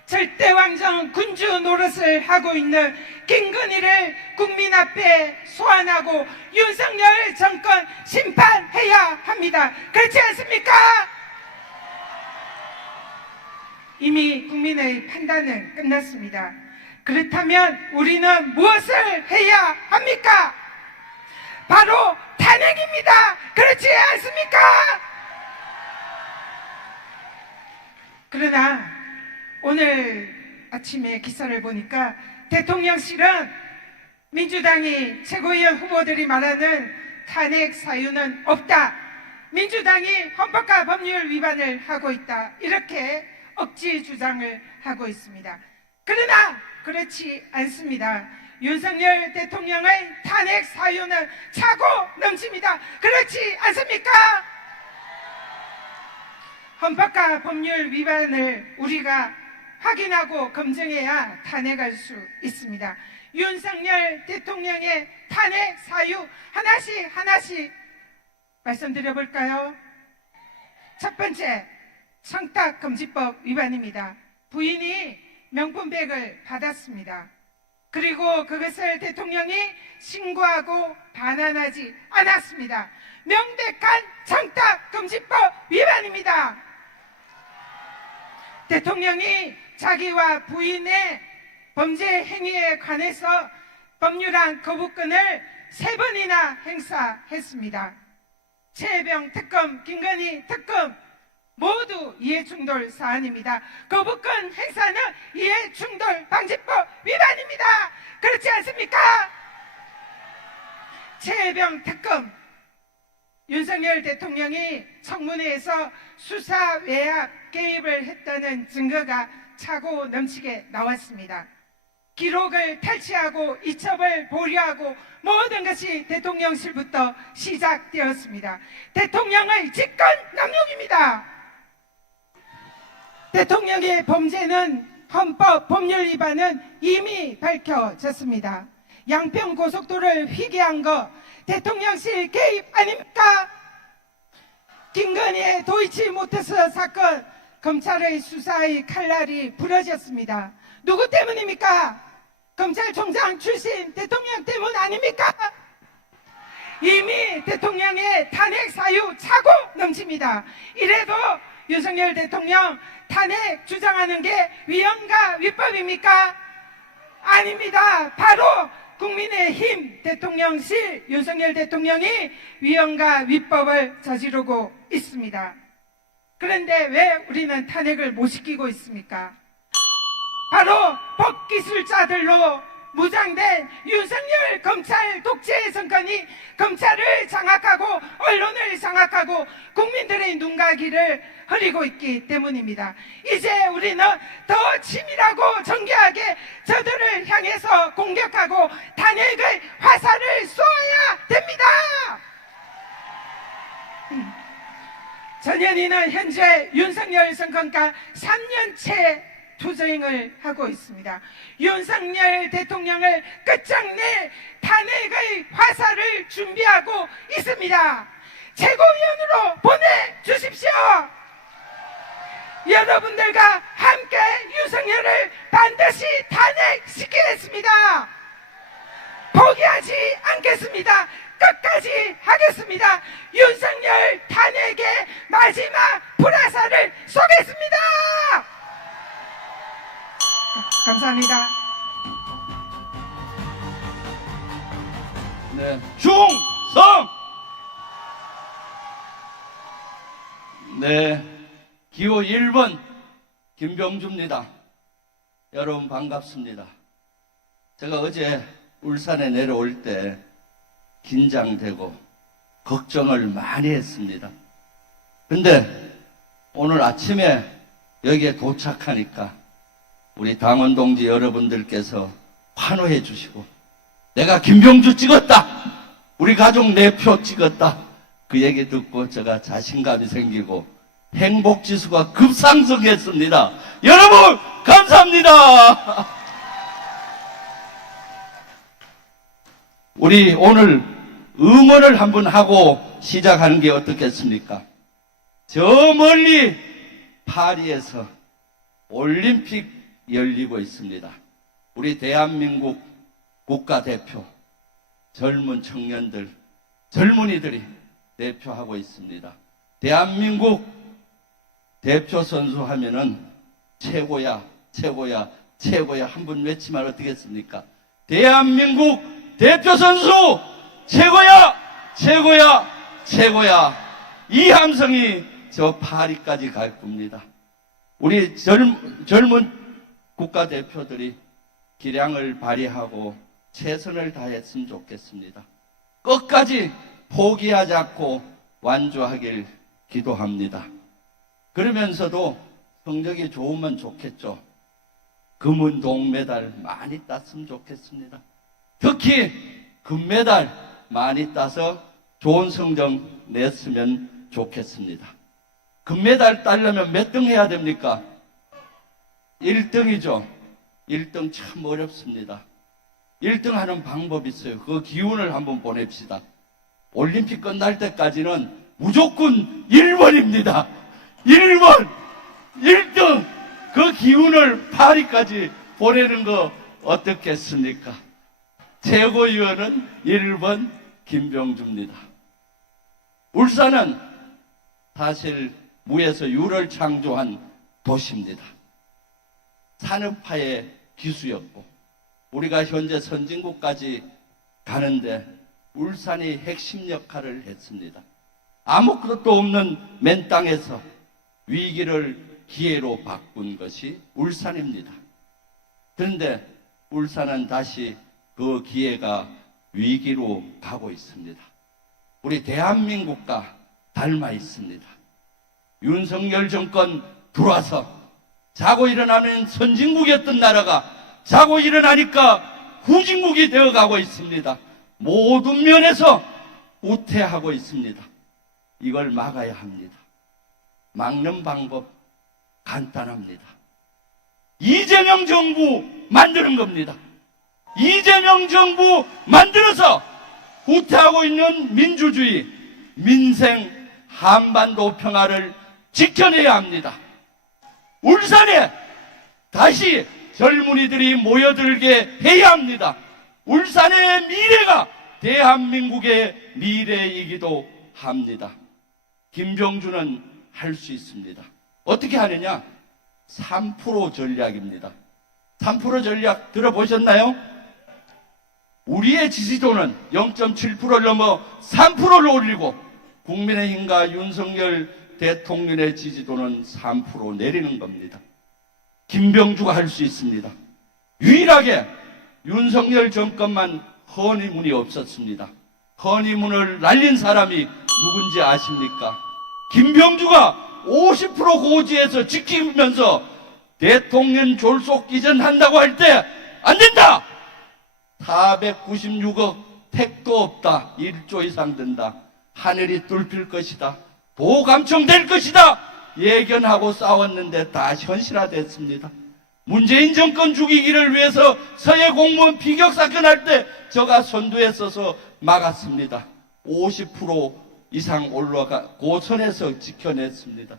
절대왕정 군주 노릇을 하고 있는 김건희를 국민 앞에 소환하고 윤석열 정권 심판해야 합니다. 그렇지 않습니까? 이미 국민의 판단은 끝났습니다. 그렇다면 우리는 무엇을 해야 합니까? 바로 탄핵입니다. 그렇지 않습니까? 그러나 오늘 아침에 기사를 보니까 대통령실은 민주당이 최고위원 후보들이 말하는 탄핵 사유는 없다, 민주당이 헌법과 법률 위반을 하고 있다, 이렇게 억지 주장을 하고 있습니다. 그러나 그렇지 않습니다. 윤석열 대통령의 탄핵 사유는 차고 넘칩니다. 그렇지 않습니까? 헌법과 법률 위반을 우리가 확인하고 검증해야 탄핵할 수 있습니다. 윤석열 대통령의 탄핵 사유 하나씩 말씀드려볼까요? 첫 번째, 청탁금지법 위반입니다. 부인이 명품백을 받았습니다. 그리고 그것을 대통령이 신고하고 반환하지 않았습니다. 명백한 청탁금지법 위반입니다. 대통령이 자기와 부인의 범죄 행위에 관해서 법률안 거부권을 3번이나 행사했습니다. 최혜병 특검, 김건희 특검 모두 이해충돌 사안입니다. 거부권 행사는 이해충돌 방지법 위반입니다. 그렇지 않습니까? 최혜병 특검 윤석열 대통령이 청문회에서 수사 외압 개입을 했다는 증거가 차고 넘치게 나왔습니다. 기록을 탈취하고 이첩을 보류하고 모든 것이 대통령실부터 시작되었습니다. 대통령의 직권 남용입니다. 대통령의 범죄는 헌법 법률 위반은 이미 밝혀졌습니다. 양평 고속도로를 휘게한 거 대통령실 개입 아닙니까? 김건희의 도이치모터스 사건 검찰의 수사의 칼날이 부러졌습니다. 누구 때문입니까? 검찰총장 출신 대통령 때문 아닙니까? 이미 대통령의 탄핵 사유 차고 넘칩니다. 이래도 윤석열 대통령 탄핵 주장하는 게 위헌과 위법입니까? 아닙니다. 바로 국민의힘 대통령실 윤석열 대통령이 위헌과 위법을 저지르고 있습니다. 그런데 왜 우리는 탄핵을 못 시키고 있습니까? 바로 법기술자들로 무장된 윤석열 검찰 독재 정권이 검찰을 장악하고 언론을 장악하고 국민들의 눈과 귀를 흐리고 있기 때문입니다. 이제 우리는 더 치밀하고 정교하게 저들을 향해서 공격하고 탄핵의 화살을 쏘아야 됩니다. 전현희는 현재 윤석열 정권과 3년째 투쟁을 하고 있습니다. 윤석열 대통령을 끝장낼 탄핵의 화살을 준비하고 있습니다. 최고위원으로 보내주십시오. 여러분들과 함께 윤석열을 반드시 탄핵시키겠습니다. 포기하지 않겠습니다. 끝까지 하겠습니다. 윤석열 탄핵의 마지막 불화살을 쏘겠습니다. 감사합니다. 네. 충성! 네. 기호 1번 김병주입니다. 여러분 반갑습니다. 제가 어제 울산에 내려올 때 긴장되고 걱정을 많이 했습니다. 근데 오늘 아침에 여기에 도착하니까 우리 당원 동지 여러분들께서 환호해 주시고 내가 김병주 찍었다, 우리 가족 내 표 찍었다, 그 얘기 듣고 제가 자신감이 생기고 행복지수가 급상승했습니다. 여러분 감사합니다. 우리 오늘 응원을 한번 하고 시작하는 게 어떻겠습니까? 저 멀리 파리에서 올림픽 열리고 있습니다. 우리 대한민국 국가대표 젊은 청년들, 젊은이들이 대표하고 있습니다. 대한민국 대표 선수 하면은 최고야, 최고야, 최고야 한 분 외치면 어떻겠습니까? 대한민국 대표 선수 최고야, 최고야, 최고야. 이 함성이 저 파리까지 갈 겁니다. 우리 젊은 국가대표들이 기량을 발휘하고 최선을 다했으면 좋겠습니다. 끝까지 포기하지 않고 완주하길 기도합니다. 그러면서도 성적이 좋으면 좋겠죠. 금은 동메달 많이 땄으면 좋겠습니다. 특히 금메달 많이 따서 좋은 성적 냈으면 좋겠습니다. 금메달 따려면 몇 등 해야 됩니까? 1등이죠. 1등 참 어렵습니다. 1등 하는 방법이 있어요. 그 기운을 한번 보냅시다. 올림픽 끝날 때까지는 무조건 1번입니다. 1번! 1등! 그 기운을 파리까지 보내는 거 어떻겠습니까? 최고위원은 1번 김병주입니다. 울산은 사실 무에서 유를 창조한 도시입니다. 산업화의 기수였고 우리가 현재 선진국까지 가는데 울산이 핵심 역할을 했습니다. 아무것도 없는 맨 땅에서 위기를 기회로 바꾼 것이 울산입니다. 그런데 울산은 다시 그 기회가 위기로 가고 있습니다. 우리 대한민국과 닮아 있습니다. 윤석열 정권 들어와서 자고 일어나면 선진국이었던 나라가 자고 일어나니까 후진국이 되어가고 있습니다. 모든 면에서 후퇴하고 있습니다. 이걸 막아야 합니다. 막는 방법 간단합니다. 이재명 정부 만드는 겁니다. 이재명 정부 만들어서 후퇴하고 있는 민주주의, 민생, 한반도 평화를 지켜내야 합니다. 울산에 다시 젊은이들이 모여들게 해야 합니다. 울산의 미래가 대한민국의 미래이기도 합니다. 김병주는 할 수 있습니다. 어떻게 하느냐? 3% 전략입니다. 3% 전략 들어보셨나요? 우리의 지지도는 0.7%를 넘어 3%를 올리고 국민의힘과 윤석열 대통령의 지지도는 3% 내리는 겁니다. 김병주가 할 수 있습니다. 유일하게 윤석열 정권만 허니문이 없었습니다. 허니문을 날린 사람이 누군지 아십니까? 김병주가 50% 고지에서 지키면서 대통령 졸속 기전한다고 할 때 안 된다! 496억 택도 없다. 1조 이상 든다. 하늘이 뚫힐 것이다. 도 감청될 것이다. 예견하고 싸웠는데 다 현실화됐습니다. 문재인 정권 죽이기를 위해서 서해 공무원 피격 사건 할 때 저가 선두에 서서 막았습니다. 50% 이상 올라가 고선에서 지켜냈습니다.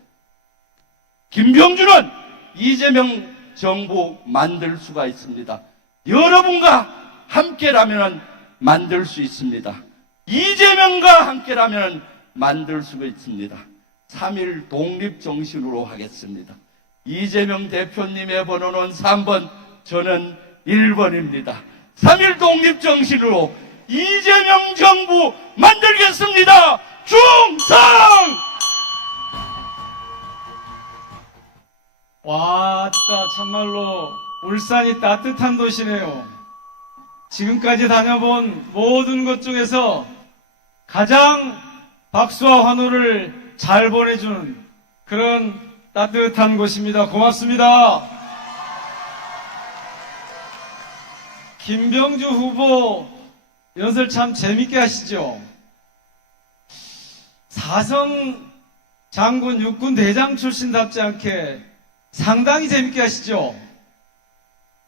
김병주는 이재명 정부 만들 수가 있습니다. 여러분과 함께라면 만들 수 있습니다. 이재명과 함께라면 만들 수가 있습니다. 3.1 독립정신으로 하겠습니다. 이재명 대표님의 번호는 3번, 저는 1번입니다. 3.1 독립정신으로 이재명 정부 만들겠습니다. 충성! 와, 참말로 울산이 따뜻한 도시네요. 지금까지 다녀본 모든 것 중에서 가장 박수와 환호를 잘 보내주는 그런 따뜻한 곳입니다. 고맙습니다. 김병주 후보 연설 참 재밌게 하시죠. 사성 장군 육군 대장 출신답지 않게 상당히 재밌게 하시죠.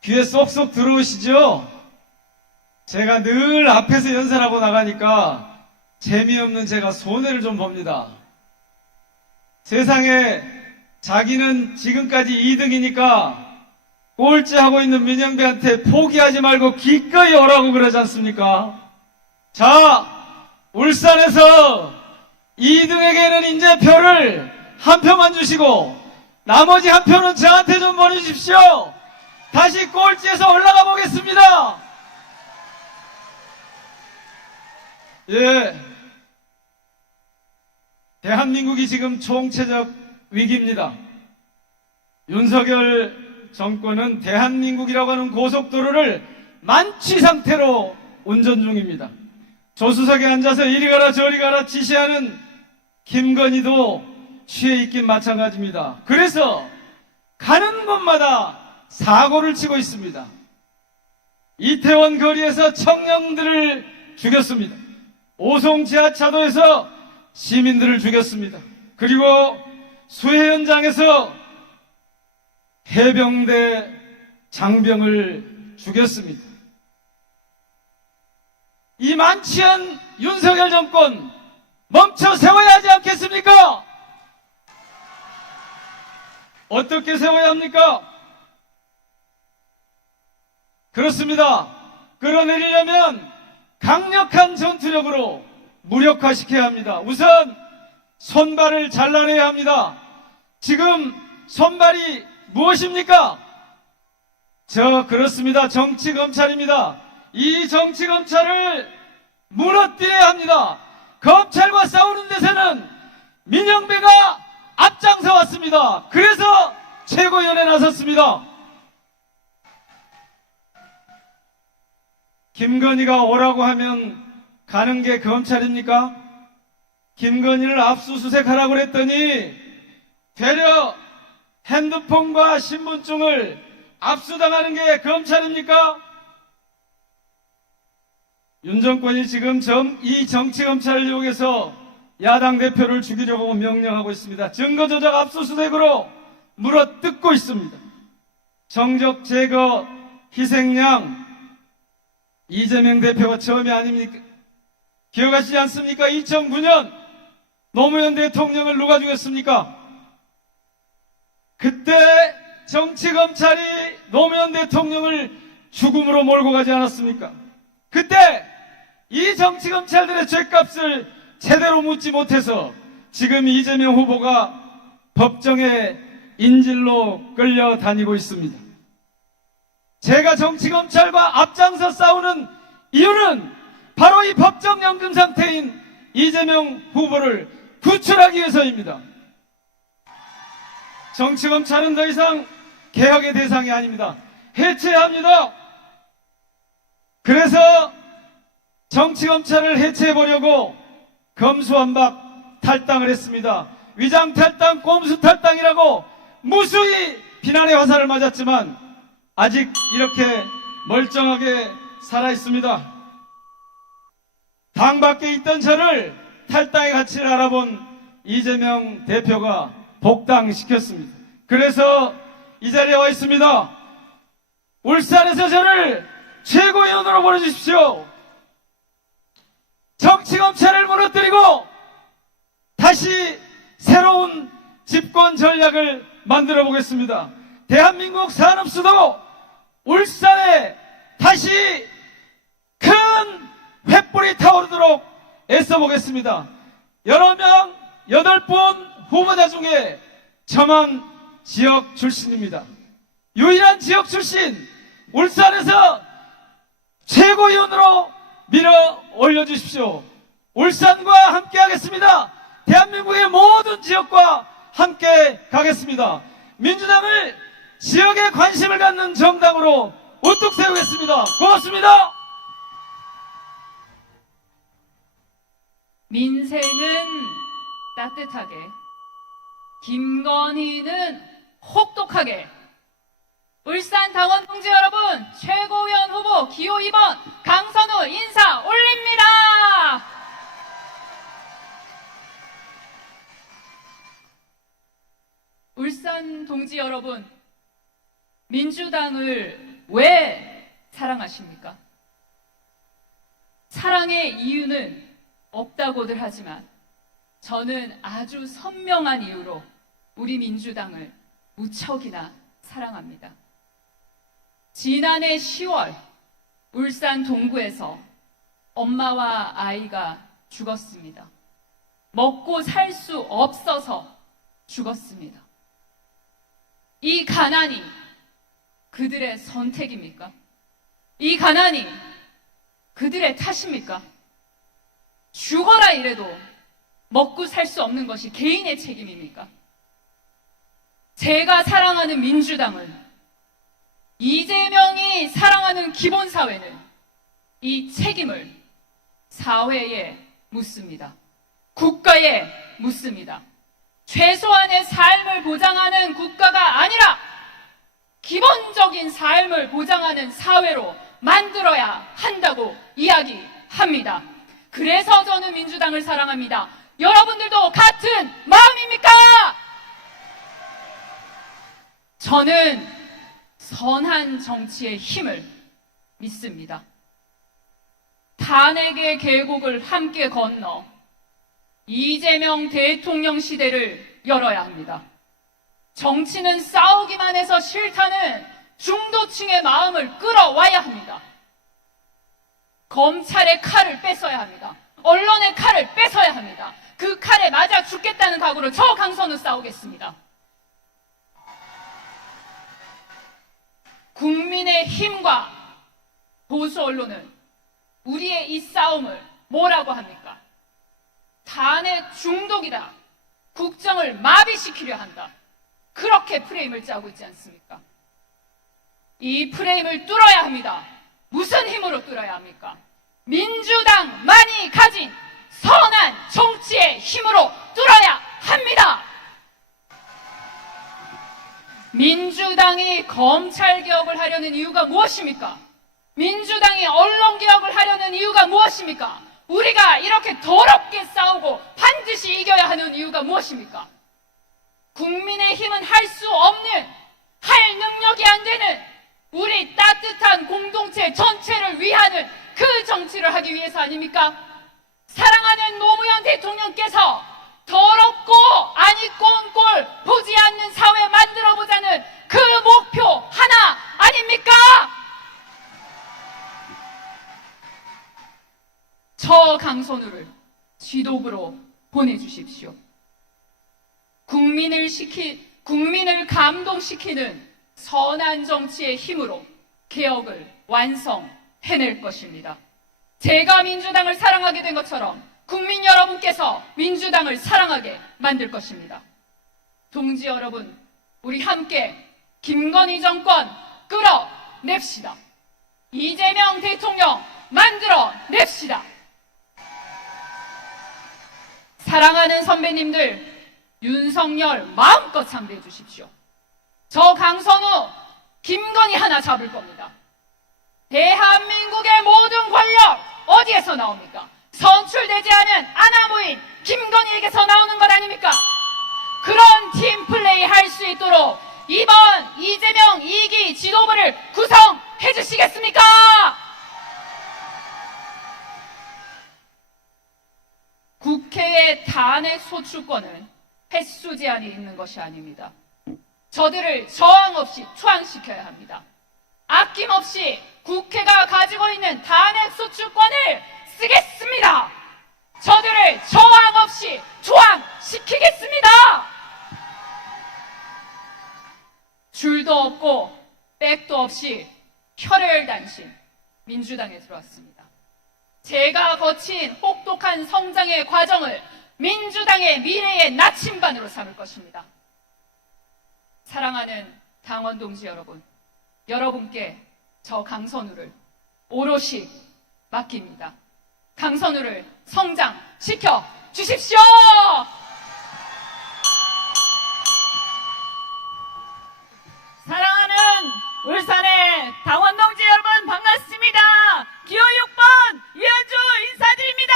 귀에 쏙쏙 들어오시죠. 제가 늘 앞에서 연설하고 나가니까 재미없는 제가 손해를 좀 봅니다. 세상에 자기는 지금까지 2등이니까 꼴찌하고 있는 민영배한테 포기하지 말고 기꺼이 오라고 그러지 않습니까? 자, 울산에서 2등에게는 이제 표를 한 표만 주시고 나머지 한 표는 저한테 좀 보내주십시오. 다시 꼴찌에서 올라가 보겠습니다. 예. 대한민국이 지금 총체적 위기입니다. 윤석열 정권은 대한민국이라고 하는 고속도로를 만취 상태로 운전 중입니다. 조수석에 앉아서 이리 가라 저리 가라 지시하는 김건희도 취해 있긴 마찬가지입니다. 그래서 가는 곳마다 사고를 치고 있습니다. 이태원 거리에서 청년들을 죽였습니다. 오송 지하차도에서 시민들을 죽였습니다. 그리고 수해 현장에서 해병대 장병을 죽였습니다. 이 만취한 윤석열 정권 멈춰 세워야 하지 않겠습니까? 어떻게 세워야 합니까? 그렇습니다. 끌어내리려면 강력한 전투력으로 무력화시켜야 합니다. 우선 손발을 잘라내야 합니다. 지금 손발이 무엇입니까? 그렇습니다. 정치검찰입니다. 이 정치검찰을 무너뜨려야 합니다. 검찰과 싸우는 데서는 민영배가 앞장서 왔습니다. 그래서 최고위원회에 나섰습니다. 김건희가 오라고 하면 가는 게 검찰입니까? 김건희를 압수수색하라고 그랬더니 되려 핸드폰과 신분증을 압수당하는 게 검찰입니까? 윤 정권이 지금 이 정치검찰을 이용해서 야당 대표를 죽이려고 명령하고 있습니다. 증거조작 압수수색으로 물어뜯고 있습니다. 정적 제거 희생양 이재명 대표가 처음이 아닙니까? 기억하시지 않습니까? 2009년 노무현 대통령을 누가 죽였습니까? 그때 정치검찰이 노무현 대통령을 죽음으로 몰고 가지 않았습니까? 그때 이 정치검찰들의 죗값을 제대로 묻지 못해서 지금 이재명 후보가 법정에 인질로 끌려다니고 있습니다. 제가 정치검찰과 앞장서 싸우는 이유는 바로 이 법정연금 상태인 이재명 후보를 구출하기 위해서입니다. 정치검찰은 더 이상 개혁의 대상이 아닙니다. 해체해야 합니다. 그래서 정치검찰을 해체해보려고 검수완박 탈당을 했습니다. 위장탈당, 꼼수탈당이라고 무수히 비난의 화살을 맞았지만 아직 이렇게 멀쩡하게 살아있습니다. 당 밖에 있던 저를 탈당의 가치를 알아본 이재명 대표가 복당시켰습니다. 그래서 이 자리에 와 있습니다. 울산에서 저를 최고위원으로 보내주십시오. 정치검찰을 무너뜨리고 다시 새로운 집권 전략을 만들어 보겠습니다. 대한민국 산업수도 울산에 다시 큰 횃불이 타오르도록 애써보겠습니다. 여러 명, 8분 후보자 중에 저만 지역 출신입니다. 유일한 지역 출신, 울산에서 최고위원으로 밀어 올려주십시오. 울산과 함께 하겠습니다. 대한민국의 모든 지역과 함께 가겠습니다. 민주당을 지역에 관심을 갖는 정당으로 우뚝 세우겠습니다. 고맙습니다. 민생은 따뜻하게, 김건희는 혹독하게. 울산 당원 동지 여러분, 최고위원 후보 기호 2번 강선우 인사 올립니다. 울산 동지 여러분, 민주당을 왜 사랑하십니까? 사랑의 이유는 없다고들 하지만 저는 아주 선명한 이유로 우리 민주당을 무척이나 사랑합니다. 지난해 10월 울산 동구에서 엄마와 아이가 죽었습니다. 먹고 살 수 없어서 죽었습니다. 이 가난이 그들의 선택입니까? 이 가난이 그들의 탓입니까? 죽어라 이래도 먹고 살 수 없는 것이 개인의 책임입니까? 제가 사랑하는 민주당은, 이재명이 사랑하는 기본사회는 이 책임을 사회에 묻습니다. 국가에 묻습니다. 최소한의 삶을 보장하는 국가가 아니라 기본적인 삶을 보장하는 사회로 만들어야 한다고 이야기합니다. 그래서 저는 민주당을 사랑합니다. 여러분들도 같은 마음입니까? 저는 선한 정치의 힘을 믿습니다. 탄핵의 계곡을 함께 건너 이재명 대통령 시대를 열어야 합니다. 정치는 싸우기만 해서 싫다는 중도층의 마음을 끌어와야 합니다. 검찰의 칼을 뺏어야 합니다. 언론의 칼을 뺏어야 합니다. 그 칼에 맞아 죽겠다는 각오로 저 강선우 싸우겠습니다. 국민의 힘과 보수 언론은 우리의 이 싸움을 뭐라고 합니까? 탄핵 중독이다. 국정을 마비시키려 한다. 그렇게 프레임을 짜고 있지 않습니까? 이 프레임을 뚫어야 합니다. 무슨 힘으로 뚫어야 합니까? 민주당만이 가진 선한 정치의 힘. 민주당이 검찰개혁을 하려는 이유가 무엇입니까? 민주당이 언론개혁을 하려는 이유가 무엇입니까? 우리가 이렇게 더럽게 싸우고 반드시 이겨야 하는 이유가 무엇입니까? 국민의힘은 할 수 없는, 할 능력이 안 되는 우리 따뜻한 공동체 전체를 위하는 그 정치를 하기 위해서 아닙니까? 사랑하는 노무현 대통령께서 더럽고 안 입고 온 꼴 보지 않는 사회 만들어보자는 그 목표 하나 아닙니까? 저 강선우를 지도부로 보내주십시오. 국민을 감동시키는 선한 정치의 힘으로 개혁을 완성해낼 것입니다. 제가 민주당을 사랑하게 된 것처럼 국민 여러분께서 민주당을 사랑하게 만들 것입니다. 동지 여러분, 우리 함께 김건희 정권 끌어냅시다. 이재명 대통령 만들어냅시다. 사랑하는 선배님들, 윤석열 마음껏 상대해 주십시오. 저 강선우, 김건희 하나 잡을 겁니다. 대한민국의 모든 권력 어디에서 나옵니까? 선출되지 않은 아나무인 김건희에게서 나오는 것 아닙니까? 그런 팀플레이 할 수 있도록 이번 이재명 2기 지도부를 구성해 주시겠습니까? 국회의 탄핵 소추권은 횟수 제한이 있는 것이 아닙니다. 저들을 저항 없이 투항시켜야 합니다. 아낌없이 국회가 가지고 있는 탄핵 소추권을 쓰겠습니다. 저들을 저항 없이 투항시키겠습니다. 줄도 없고 백도 없이 혈혈단신 민주당에 들어왔습니다. 제가 거친 혹독한 성장의 과정을 민주당의 미래의 나침반으로 삼을 것입니다. 사랑하는 당원 동지 여러분, 여러분께 저 강선우를 오롯이 맡깁니다. 강선우를 성장시켜 주십시오! 사랑하는 울산의 당원 동지 여러분 반갑습니다. 기호 6번 이현주 인사드립니다.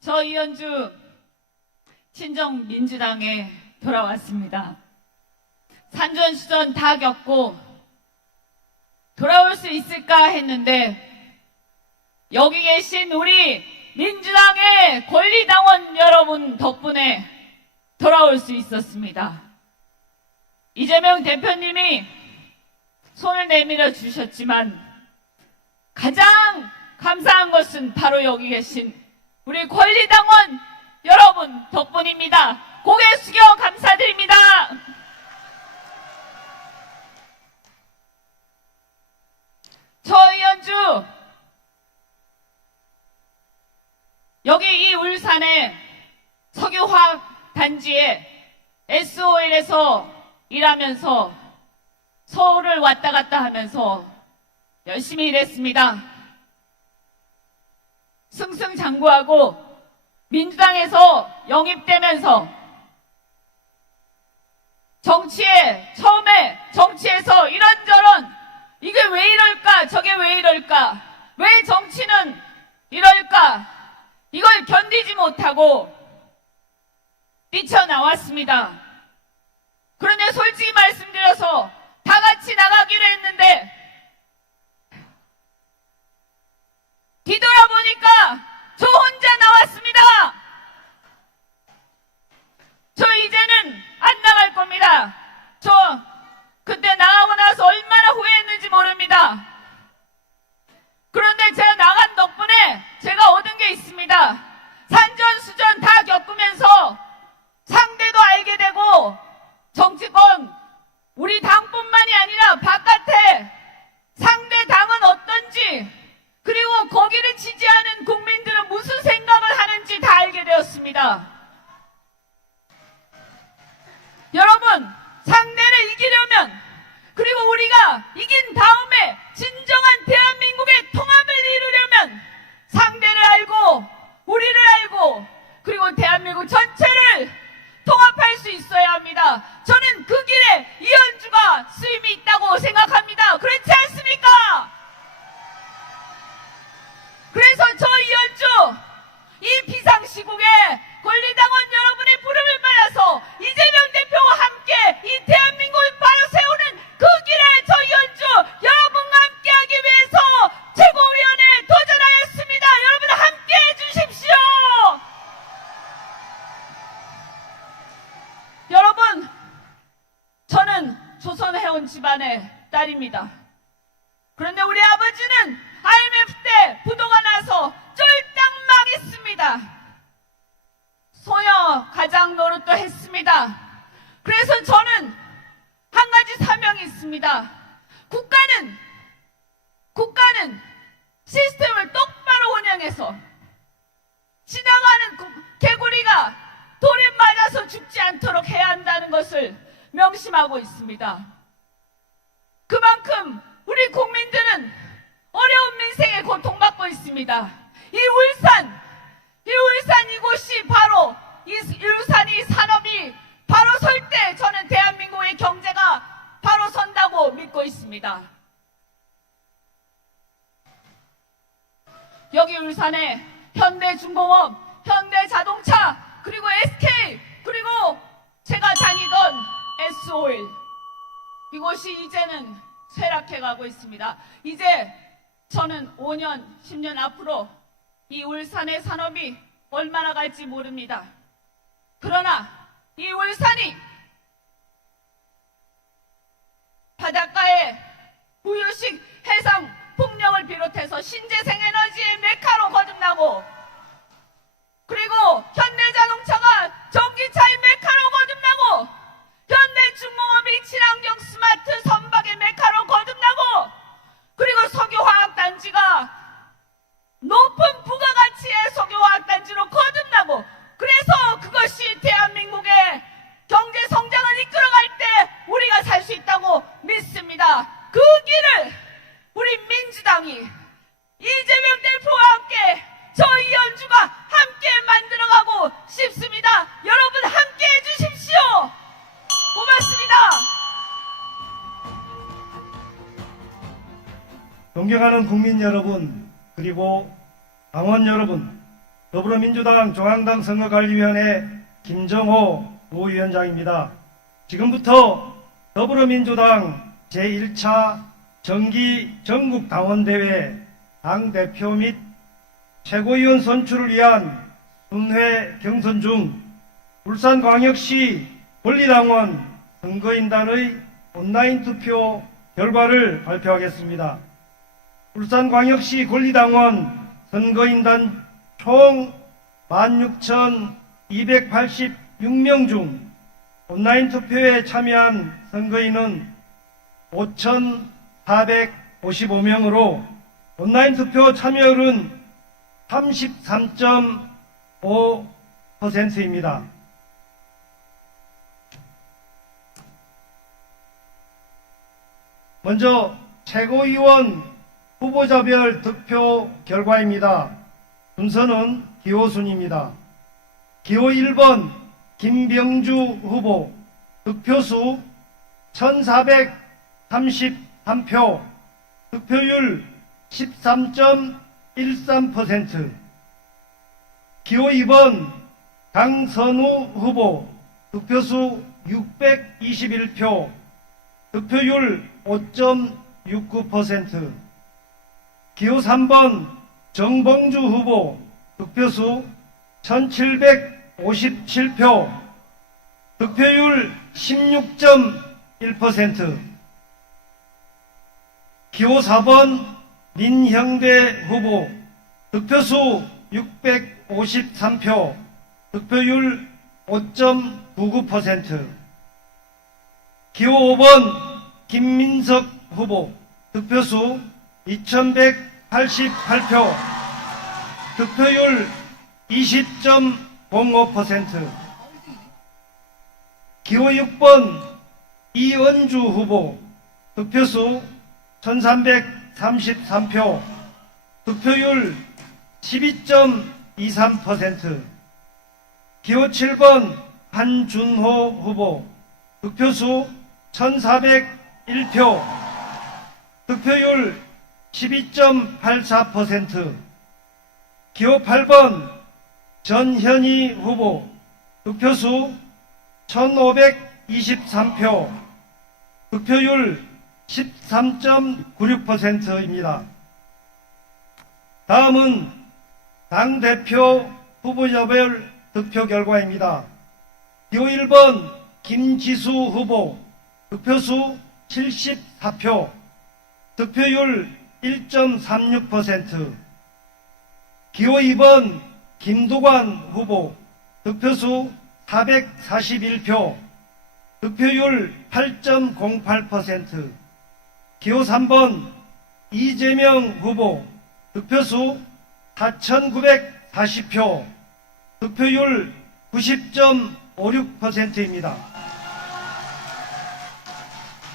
저 이현주 친정 민주당에 돌아왔습니다. 산전수전 다 겪고 돌아올 수 있을까 했는데 여기 계신 우리 민주당의 권리당원 여러분 덕분에 돌아올 수 있었습니다. 이재명 대표님이 손을 내밀어 주셨지만 가장 감사한 것은 바로 여기 계신 우리 권리당원 여러분 덕분입니다. 고개 숙여 감사드립니다. 저 이현주 여기 이 울산의 석유화학 단지에 SOL에서 일하면서 서울을 왔다 갔다 하면서 열심히 일했습니다. 승승장구하고 민주당에서 영입되면서 처음에 정치에서 이런저런 이게 왜 이럴까 저게 왜 이럴까 왜 정치는 이럴까 이걸 견디지 못하고 뛰쳐나왔습니다. 그런데 솔직히 말씀드려서 다 같이 나가기로 했는데 뒤돌아보니까 저 혼자 나왔습니다. 저 이제는 안 나갈 겁니다. 저 그때 나가고 나서 얼마나 후회했는지 모릅니다. 그런데 제가 나간 덕분에 제가 얻은 게 있습니다. 산전수전 다 겪으면서 상대도 알게 되고 정치권 우리 당뿐만이 아니라 바깥에 것을 명심하고 있습니다. 그만큼 우리 국민들은 어려운 민생에 고통받고 있습니다. 이 울산 이곳이 바로 이 울산이 산업이 바로 설 때 저는 대한민국의 경제가 바로 선다고 믿고 있습니다. 여기 울산에 현대중공업, 현대자동차, 그리고 SK, 그리고 제가 다니던 S-오일, 이곳이 이제는 쇠락해가고 있습니다. 이제 저는 5년, 10년 앞으로 이 울산의 산업이 얼마나 갈지 모릅니다. 그러나 이 울산이 바닷가에 부유식 해상 풍력을 비롯해서 신재생 에너지의 메카로 거듭나고, 그리고 현대자동차가 전기차의 메카로 거듭나고, 현대중공업이 친환경 스마트 선박의 메카로 거듭나고, 그리고 석유화학단지가 높은 부가가치의 석유화학단지로 거듭나고, 그래서 그것이 대한민국의 경제 성장을 이끌어갈 때 우리가 살 수 있다고 믿습니다. 그 길을 우리 민주당이 이재명 대표와 함께 저 이현주가 함께 만들어가고 싶습니다. 여러분 함께 해주십시오. 고맙습니다. 존경하는 국민 여러분, 그리고 당원 여러분, 더불어민주당 중앙당 선거관리위원회 김정호 부위원장입니다. 지금부터 더불어민주당 제1차 정기 전국 당원대회 당대표 및 최고위원 선출을 위한 순회 경선 중 울산광역시 권리당원 선거인단의 온라인 투표 결과를 발표하겠습니다. 울산광역시 권리당원 선거인단 총 16,286명 중 온라인 투표에 참여한 선거인은 5,455명으로 온라인 투표 참여율은 33.5%입니다. 먼저 최고위원 후보자별 득표 결과입니다. 순서는 기호 순입니다. 기호 1번 김병주 후보 득표수 1,433표, 득표율 13.13%. 기호 2번 강선우 후보 득표수 621표, 득표율 5.69%. 기호 3번 정봉주 후보 득표수 1,757표, 득표율 16.1%. 기호 4번 민형배 후보 득표수 653표, 득표율 5.99%. 기호 5번 김민석 후보 득표수 2,188표, 득표율 20.05%. 기호 6번 이은주 후보 득표수 1,333표, 득표율 12.23%. 기호 7번 한준호 후보 득표수 1,401표, 득표율 12.84%. 기호 8번 전현희 후보 득표수 1,523표, 득표율 13.96%입니다. 다음은 당대표 후보자별 득표 결과입니다. 기호 1번 김지수 후보 득표수 74표, 득표율 1.36%. 기호 2번 김두관 후보 득표수 441표, 득표율 8.08%. 기호 3번 이재명 후보 득표수 4,940표, 득표율 90.56%입니다.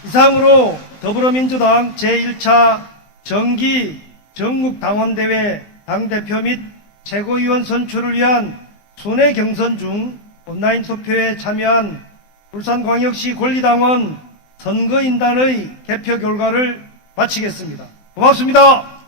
이상으로 더불어민주당 제1차 정기 전국당원대회 당대표 및 최고위원 선출을 위한 순회 경선 중 온라인 투표에 참여한 울산광역시 권리당원 선거인단의 개표 결과를 마치겠습니다. 고맙습니다.